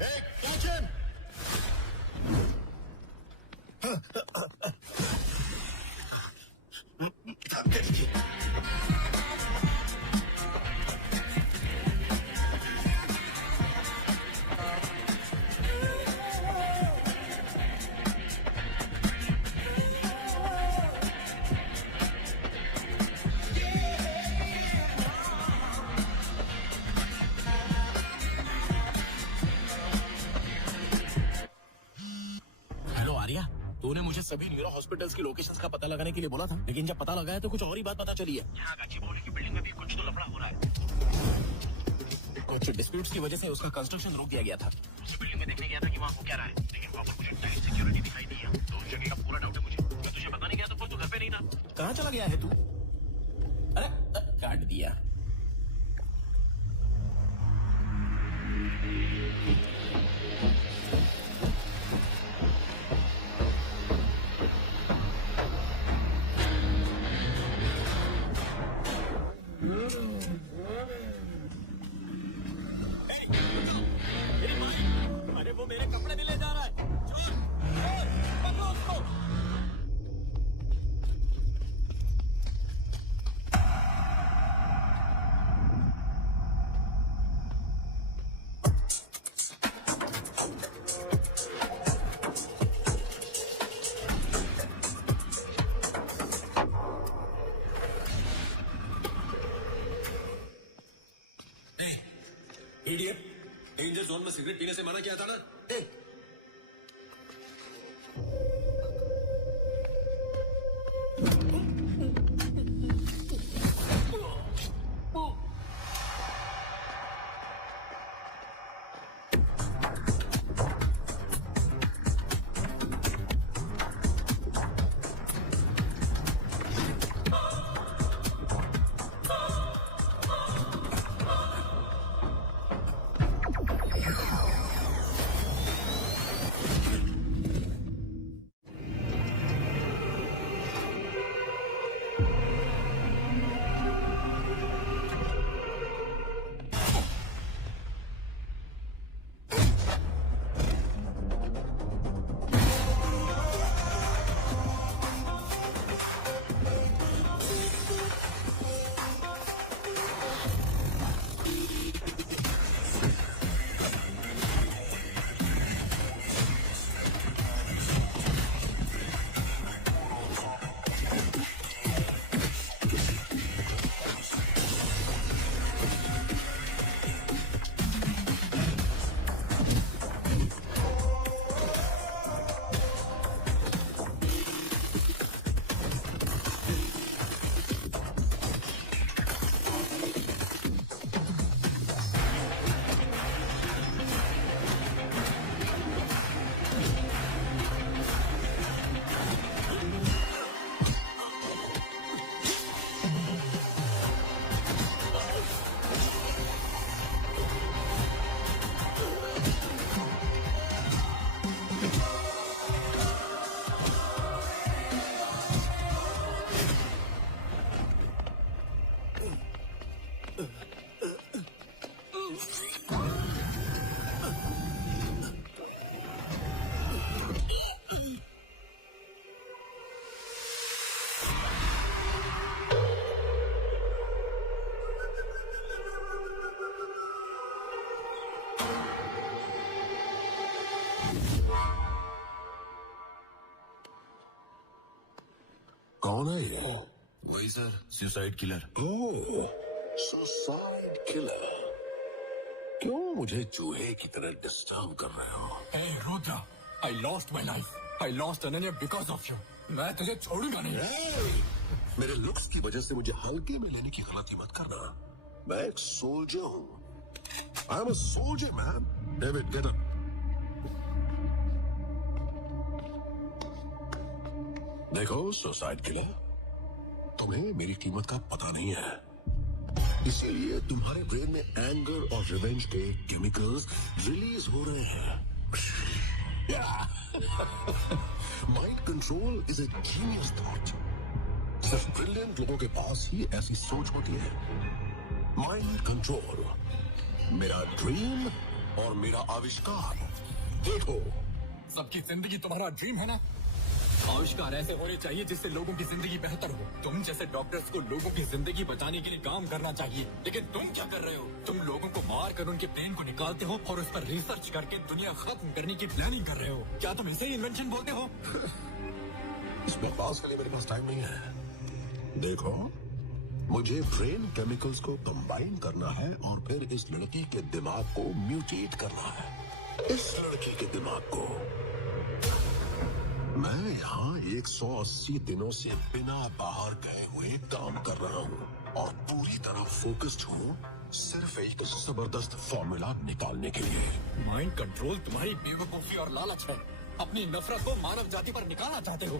Hey, catch him. तूने मुझे सभी न्यूरो हॉस्पिटल्स की लोकेशंस का पता लगाने के लिए बोला था, लेकिन जब पता लगाया तो कुछ और ही बात पता चली है। यहाँ गच्चीबौली की बिल्डिंग में भी कुछ तो लफड़ा हो रहा है। कुछ डिस्प्यूट्स की वजह से उसका कंस्ट्रक्शन रोक दिया गया था। उस बिल्डिंग में देखने गया था कि वहाँ हो क्या रहा है, लेकिन वहाँ पर मुझे टाइट सिक्योरिटी दिखाई दी है, तो उस जगह का पूरा डाउट है मुझे। मैं तुझे बताने गया तो फिर तू घर पे नहीं था। कहाँ चला गया है तू? अरे काट दिया। अरे वो मेरे कपड़े भी ले जा रहा है। पकड़ो उसको। इडियट, डेंजर जोन में सिगरेट पीने से मना किया था ना? कौन है ये? वही sir, suicide killer. Suicide killer. क्यों मुझे चूहे की तरह डिस्टर्ब कर रहे हो? Hey, Rudra, I lost my life. I lost Ananya because of you. मैं तुझे छोड़ूंगा नहीं। मेरे लुक्स की वजह से मुझे हल्के में लेने की गलती मत करना। मैं एक सोल्जर हूँ। I am a soldier man. David, get up. देखो सुसाइड किलर, तुम्हें मेरी कीमत का पता नहीं है, इसीलिए तुम्हारे ब्रेन में एंगर और रिवेंज के केमिकल्स रिलीज हो रहे हैं। Mind control is a genius thought. सिर्फ ब्रिलियंट लोगों के पास ही ऐसी सोच होती है। माइंड कंट्रोल मेरा ड्रीम और मेरा आविष्कार। देखो, सबकी जिंदगी तुम्हारा ड्रीम है ना? आविष्कार ऐसे होने चाहिए जिससे लोगों की जिंदगी बेहतर हो। तुम जैसे डॉक्टर्स को लोगों की जिंदगी बचाने के लिए काम करना चाहिए, लेकिन तुम क्या कर रहे हो? तुम लोगों को मार कर उनके ब्रेन को निकालते हो और उस पर रिसर्च करके दुनिया खत्म करने की प्लानिंग कर रहे हो। क्या तुम इसे ही इन्वेंशन बोलते हो? इस बकवास के लिए मेरे पास टाइम नहीं है। देखो, मुझे ब्रेन केमिकल्स को कंबाइन करना है और फिर इस लड़की के दिमाग को म्यूटेट करना है। इस लड़की के दिमाग को। मैं यहाँ 180 दिनों से बिना बाहर गए हुए काम कर रहा हूँ और पूरी तरह फोकस्ड हूँ सिर्फ एक जबरदस्त फॉर्मूला निकालने के लिए। माइंड कंट्रोल तुम्हारी बेवकूफी और लालच है। अपनी नफरत को मानव जाति पर निकालना चाहते हो।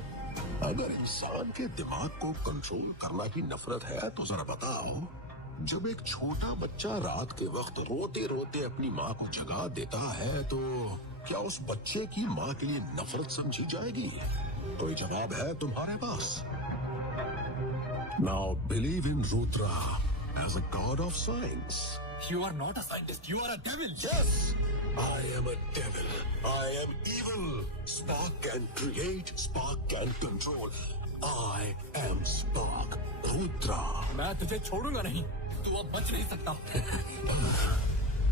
अगर इंसान के दिमाग को कंट्रोल करना ही नफरत है तो जरा बताओ, जब एक छोटा बच्चा रात के वक्त रोते रोते अपनी माँ को जगा देता है तो क्या उस बच्चे की माँ के लिए नफरत समझी जाएगी? कोई जवाब है तुम्हारे पास? Now believe in Rudra as a god of science. You are not a scientist. You are a devil. Yes, I am a devil. I am evil. Spark can create, Spark can control. I am Spark, Rudra. मैं तुझे छोड़ूंगा नहीं। तू अब बच नहीं सकता।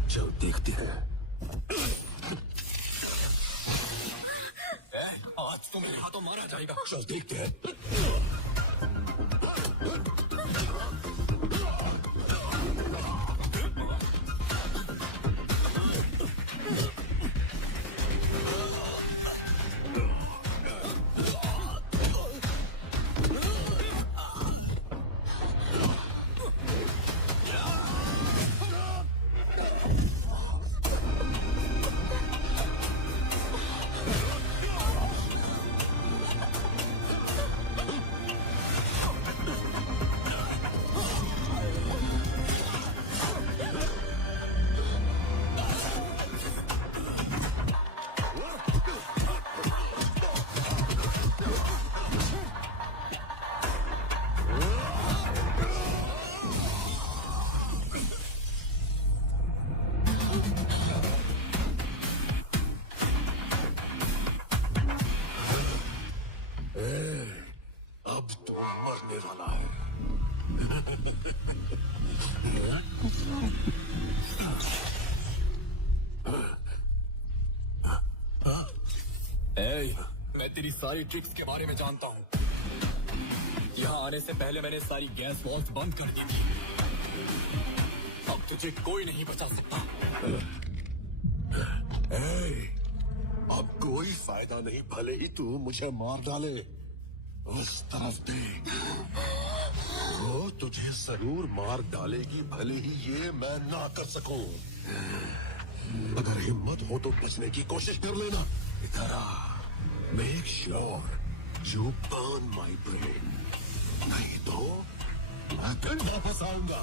चल देखते हैं। आज तो मेरे हाथों मारा जाएगा। चल देखते हैं। अब तो मरने वाला है। मैं तेरी सारी ट्रिक्स के बारे में जानता हूँ। यहाँ आने से पहले मैंने सारी गैस वॉल्स बंद कर दी थी। अब तुझे कोई नहीं बचा सकता। अब कोई फायदा नहीं, भले ही तू मुझे मार डाले। उस तरफ देख, वो तुझे जरूर मार डालेगी, भले ही ये मैं ना कर सकूं। अगर हिम्मत हो तो बचने की कोशिश कर लेना। इधर आ, make sure you burn my brain, नहीं तो मैं फिर वापस आऊंगा।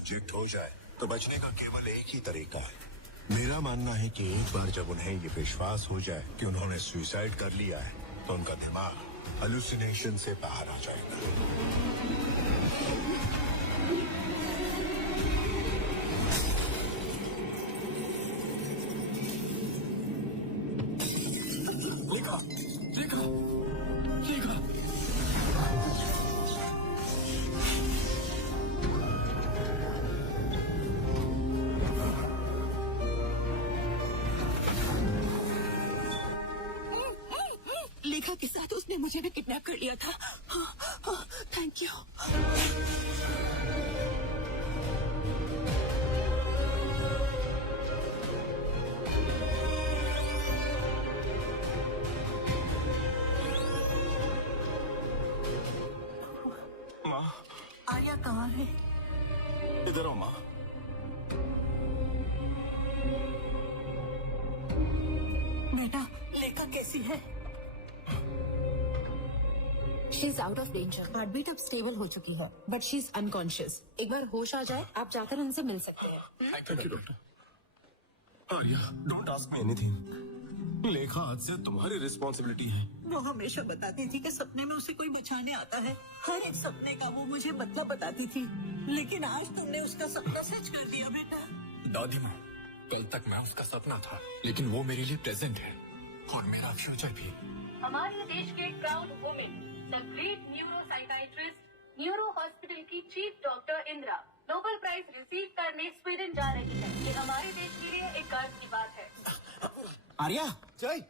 इंजेक्ट हो जाए तो बचने का केवल एक ही तरीका है। मेरा मानना है कि एक बार जब उन्हें ये विश्वास हो जाए कि उन्होंने सुसाइड कर लिया है तो उनका दिमाग हेलुसिनेशन से बाहर आ जाएगा। के साथ उसने मुझे भी किडनैप कर लिया था। Thank you. माँ, आर्या कहाँ है? इधर आओ माँ। बेटा, लेखा कैसी है? She is out of danger. Heartbeat अब स्टेबल हो चुकी है, बट शी इज अनकॉन्शियस। एक बार होश आ जाए, आप जाकर उनसे मिल सकते हैं। Thank you doctor. Arya, don't ask me anything. लेखा आज से तुम्हारी रिस्पॉन्सिबिलिटी है। वो हमेशा बताती थी कि सपने में उसे कोई बचाने आता है। हर एक सपने का वो मुझे मतलब बताती थी, लेकिन आज तुमने उसका सपना सच कर दिया बेटा। दादी माँ, कल तक मैं उसका सपना था, लेकिन वो मेरे लिए प्रेजेंट है और मेरा फ्यूचर भी। हमारे देश के proud women, the great neuro psychiatrist, neuro hospital की chief doctor Indira Nobel prize receive करने स्वीडन जा रही है। ये हमारे देश के लिए एक गर्व की बात है। आर्या, जय।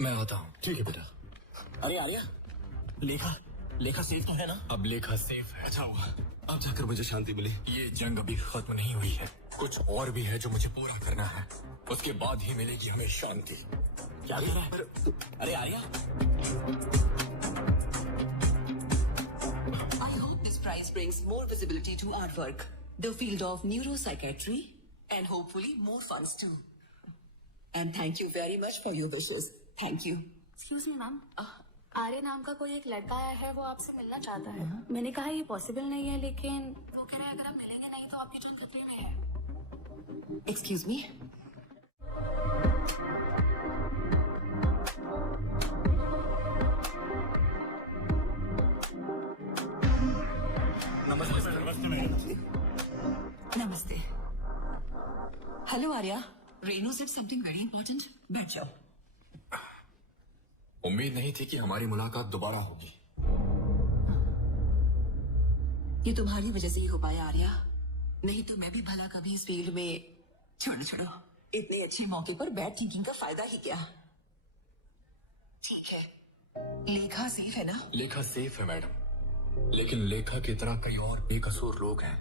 मैं आता हूँ। ठीक है बेटा। अरे आर्या, लेखा सेफ तो है ना? अब लेखा सेफ है। अच्छा हुआ, अब जाकर मुझे शांति मिली। ये जंग अभी खत्म नहीं हुई है, कुछ और भी है जो मुझे पूरा करना है। उसके बाद ही मिलेगी हमें शांति। क्या कह रहा है? अरे Arya, I hope this prize brings more visibility to our work, the field of neuropsychiatry, and hopefully more funds too. And thank you very much for your wishes. Thank you. Excuse me ma'am, Arya नाम का कोई एक लड़का आया है, वो आपसे मिलना चाहता है। मैंने कहा ये पॉसिबल नहीं है, लेकिन वो कह रहा है अगर आप मिलेंगे नहीं तो आपकी जान खतरे में है। Excuse me? नमस्ते। Hello Arya, Renu said something very important. बैठ जाओ। उम्मीद नहीं थी कि हमारी मुलाकात दोबारा होगी। ये तुम्हारी वजह से ही हो पाया आर्या, नहीं तो मैं भी भला कभी इस फील्ड में। छोड़ो, इतने अच्छे मौके पर बैड थिंकिंग का फायदा ही क्या। ठीक है, लेखा सेफ है ना? लेखा सेफ है मैडम, लेकिन लेखा की तरह कई और बेकसूर लोग हैं,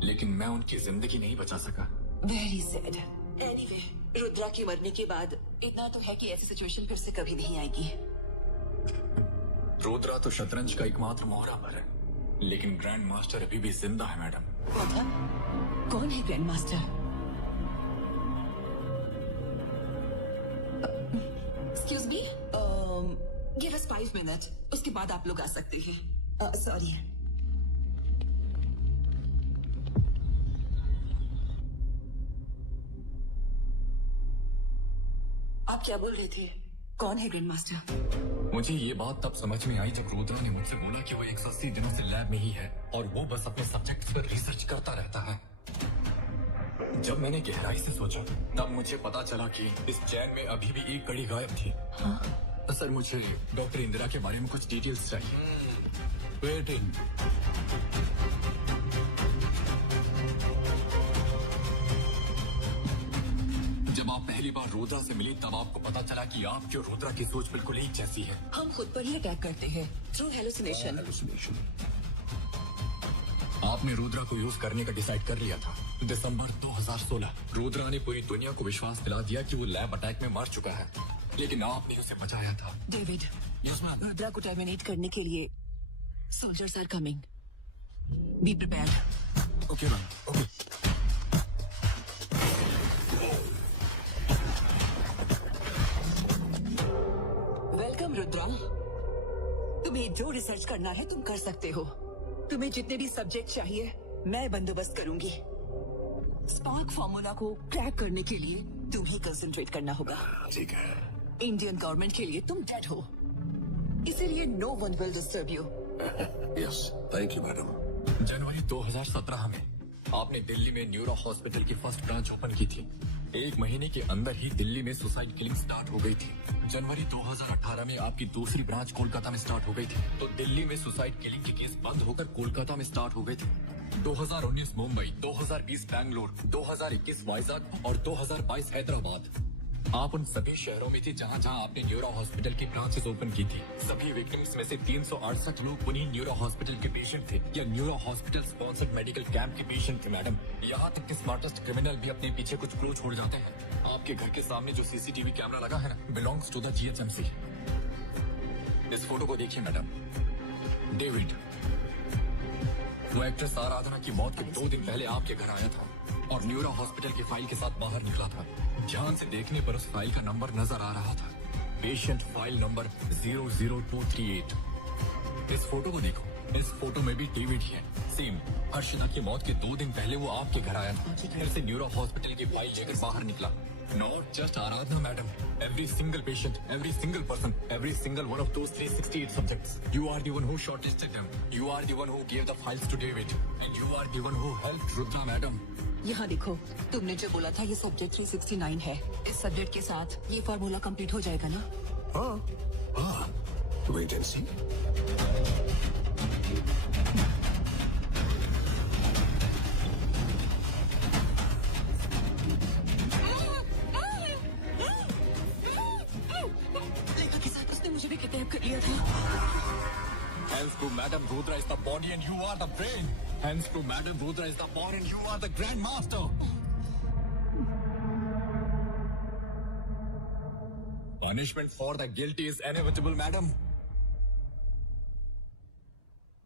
लेकिन मैं उनकी जिंदगी नहीं बचा सका। Very sad. एनीवे, रुद्रा के मरने के बाद इतना तो है कि ऐसी सिचुएशन फिर से कभी नहीं आएगी। रुद्रा तो शतरंज का एकमात्र मोहरा पर है, लेकिन ग्रैंड मास्टर अभी भी जिंदा है मैडम। मतलब कौन है grand master? Excuse me, give us 5 minute, उसके बाद आप लोग आ सकते हैं। सॉरी। आप क्या बोल रहे थे? कौन है ग्रैंड मास्टर? मुझे ये बात तब समझ में आई जब रुद्रा ने मुझसे बोला कि वो 180 दिनों से लैब में ही है और वो बस अपने सब्जेक्ट्स पर रिसर्च करता रहता है। जब मैंने गहराई से सोचा, तब मुझे पता चला कि इस चैन में अभी भी एक कड़ी गायब थी। सर, मुझे डॉक्टर इंदिरा के बारे में कुछ डिटेल्स चाहिए। वेटिंग। जब आप पहली बार रुद्रा से मिली तब आपको पता चला कि आपकी और रुद्रा की सोच बिल्कुल एक जैसी है। हम खुद पर ही अटैक करते हैं थ्रू हेलुसिनेशन। आपने रुद्रा को यूज करने का डिसाइड कर लिया था। दिसंबर 2016 रुद्रा ने पूरी दुनिया को विश्वास दिला दिया कि वो लैब अटैक में मर चुका है, लेकिन आपने उसे बचाया था। डेविड, रुद्रा को टर्मिनेट करने के लिए soldiers are coming. Be prepared. Okay ma'am, okay. Welcome Rudra. तुम्हें जो रिसर्च करना है तुम कर सकते हो। तुम्हें जितने भी सब्जेक्ट चाहिए मैं बंदोबस्त करूंगी। स्पार्क फॉर्मूला को क्रैक करने के लिए तुम्हें कंसंट्रेट करना होगा। ठीक है। इंडियन गवर्नमेंट के लिए तुम डेड हो, इसीलिए no one will disturb you. Yes, thank you madam. जनवरी 2017 में आपने दिल्ली में न्यूरो हॉस्पिटल की फर्स्ट ब्रांच ओपन की थी। 1 महीने के अंदर ही दिल्ली में सुसाइड किलिंग स्टार्ट हो गई थी। जनवरी 2018 में आपकी दूसरी ब्रांच कोलकाता में स्टार्ट हो गई थी। तो दिल्ली में सुसाइड किलिंग के केस बंद होकर कोलकाता में स्टार्ट हो गए थे। 2019 मुंबई, 2020 बैंगलोर, 2021 वाइजाग और 2022 हैदराबाद। आप उन सभी शहरों में थे जहां जहां आपने न्यूरो हॉस्पिटल की ब्रांचेस ओपन की थी। सभी विक्टिम्स में से 368 लोग उन्हीं न्यूरो हॉस्पिटल के पेशेंट थे या neuro hospital sponsored medical camp के पेशेंट थे मैडम। यहाँ तक कि स्मार्टेस्ट क्रिमिनल भी अपने पीछे कुछ क्लू छोड़ जाते हैं। आपके घर के सामने जो सीसीटीवी कैमरा लगा है ना, बिलोंग्स टू द GHMC। इस फोटो को देखिए मैडम। डेविड, वो एक्ट्रेस आराधना की मौत के 2 दिन पहले आपके घर आया था और न्यूरो हॉस्पिटल की फाइल के साथ बाहर निकला था। ध्यान से देखने पर उस फाइल का नंबर नजर आ रहा था, पेशेंट फाइल नंबर 00238। इस फोटो को देखो, इस फोटो में भी डेविड ही है। सेम हर्षिता की मौत के 2 दिन पहले वो आपके घर आया था, फिर से न्यूरो हॉस्पिटल की फाइल लेकर बाहर निकला। Not just Aradhana, madam. Every single patient, every single person, every single one of those 368 subjects. You are the one who shortlisted them. You are the one who gave the files to David. And you are the one who helped Rudra, madam. यहाँ देखो, तुमने जो बोला था ये subject 369 है। इस subject के साथ ये फार्मूला कंप्लीट हो जाएगा ना? हाँ, वेट एंड सी। मुझे भी किडनैप कर लिया था। Hands to Madam Rudra is the body and you are the brain. Hands to Madam Rudra is the body and you are the grandmaster. Punishment for the guilty is inevitable, madam.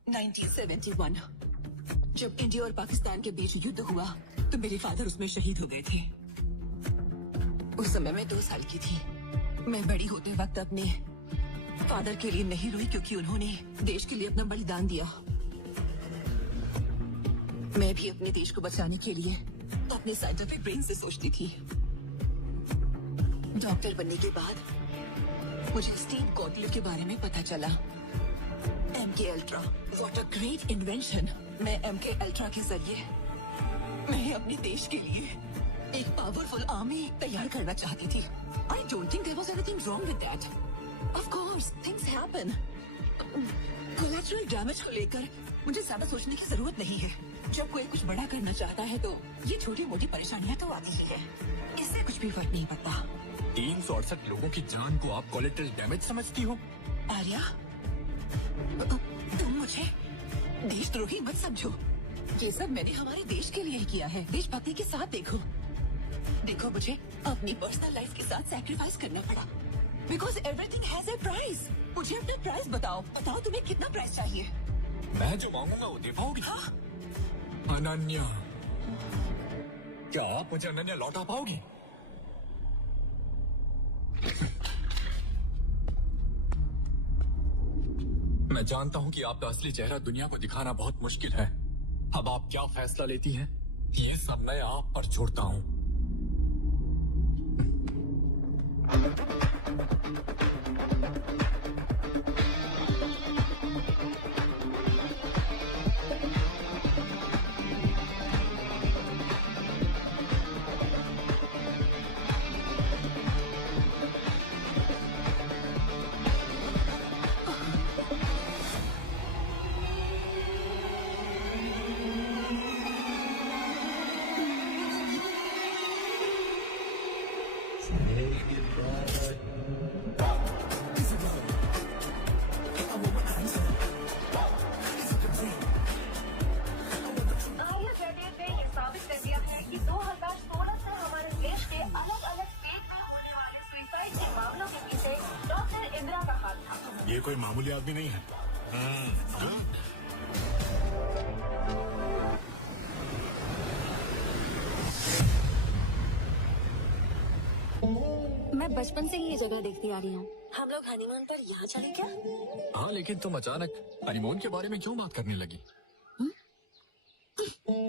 1971 जब India और पाकिस्तान के बीच युद्ध हुआ तो मेरे father उसमें शहीद हो गए थे। उस समय मैं 2 साल की थी। मैं बड़ी होते वक्त अपने फादर के लिए नहीं रोई क्योंकि उन्होंने देश के लिए अपना बलिदान दिया। मैं भी अपने देश को बचाने के लिए अपने साइंटिफिक ब्रेन से सोचती थी। डॉक्टर बनने के बाद मुझे स्टीव गॉटलिब के बारे में पता चला। MK ultra, what a great invention. मैं MK अल्ट्रा के जरिए मैं अपने देश के लिए एक पावरफुल आर्मी तैयार करना चाहती थी। I don't think there was anything wrong with that. Of course, things happen. Collateral damage को लेकर मुझे ज्यादा सोचने की जरूरत नहीं है। जब कोई कुछ बड़ा करना चाहता है तो ये छोटी मोटी परेशानियां तो आती ही है। इससे कुछ भी फर्क नहीं पड़ता। 368 लोगों की जान को आप कोलेटरल डैमेज समझती हो? आर्या, तुम मुझे देशद्रोही मत समझो। ये सब मैंने हमारे देश के लिए ही किया है। देशभक्ति के साथ देखो मुझे अपनी पर्सनल लाइफ के साथ सैक्रिफाइस करना पड़ा। Because everything has a price. मुझे अपना प्राइस बताओ तुम्हें कितना प्राइस चाहिए? मैं जो मांगूंगा वो दे पाओगी? हाँ? अनन्या, क्या आप मुझे अनन्या लौटा पाओगी? मैं जानता हूं कि आपका असली चेहरा दुनिया को दिखाना बहुत मुश्किल है। अब आप क्या फैसला लेती हैं, ये सब मैं आप पर छोड़ता हूं। ये कोई मामूली आदमी नहीं है। मैं बचपन से ही ये जगह देखती आ रही हूँ। हम लोग हनीमून पर यहाँ चले क्या? हाँ, लेकिन तुम अचानक हनीमून के बारे में क्यों बात करने लगी?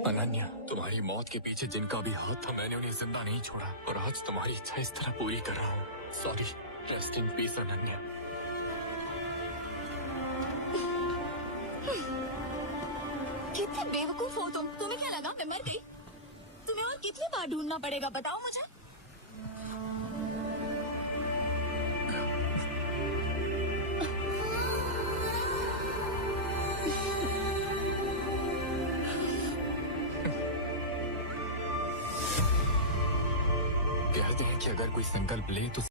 अनन्या, तुम्हारी मौत के पीछे जिनका भी हाथ था मैंने उन्हें जिंदा नहीं छोड़ा और आज तुम्हारी इच्छा इस तरह पूरी कर रहा हूँ। Sorry, rest in peace Ananya. कितने बेवकूफ हो तुम। तुम्हें क्या लगा मैं मर गई? तुम्हें और कितनी बार ढूंढना पड़ेगा बताओ मुझे। कहते हैं कि अगर कोई संकल्प ले तो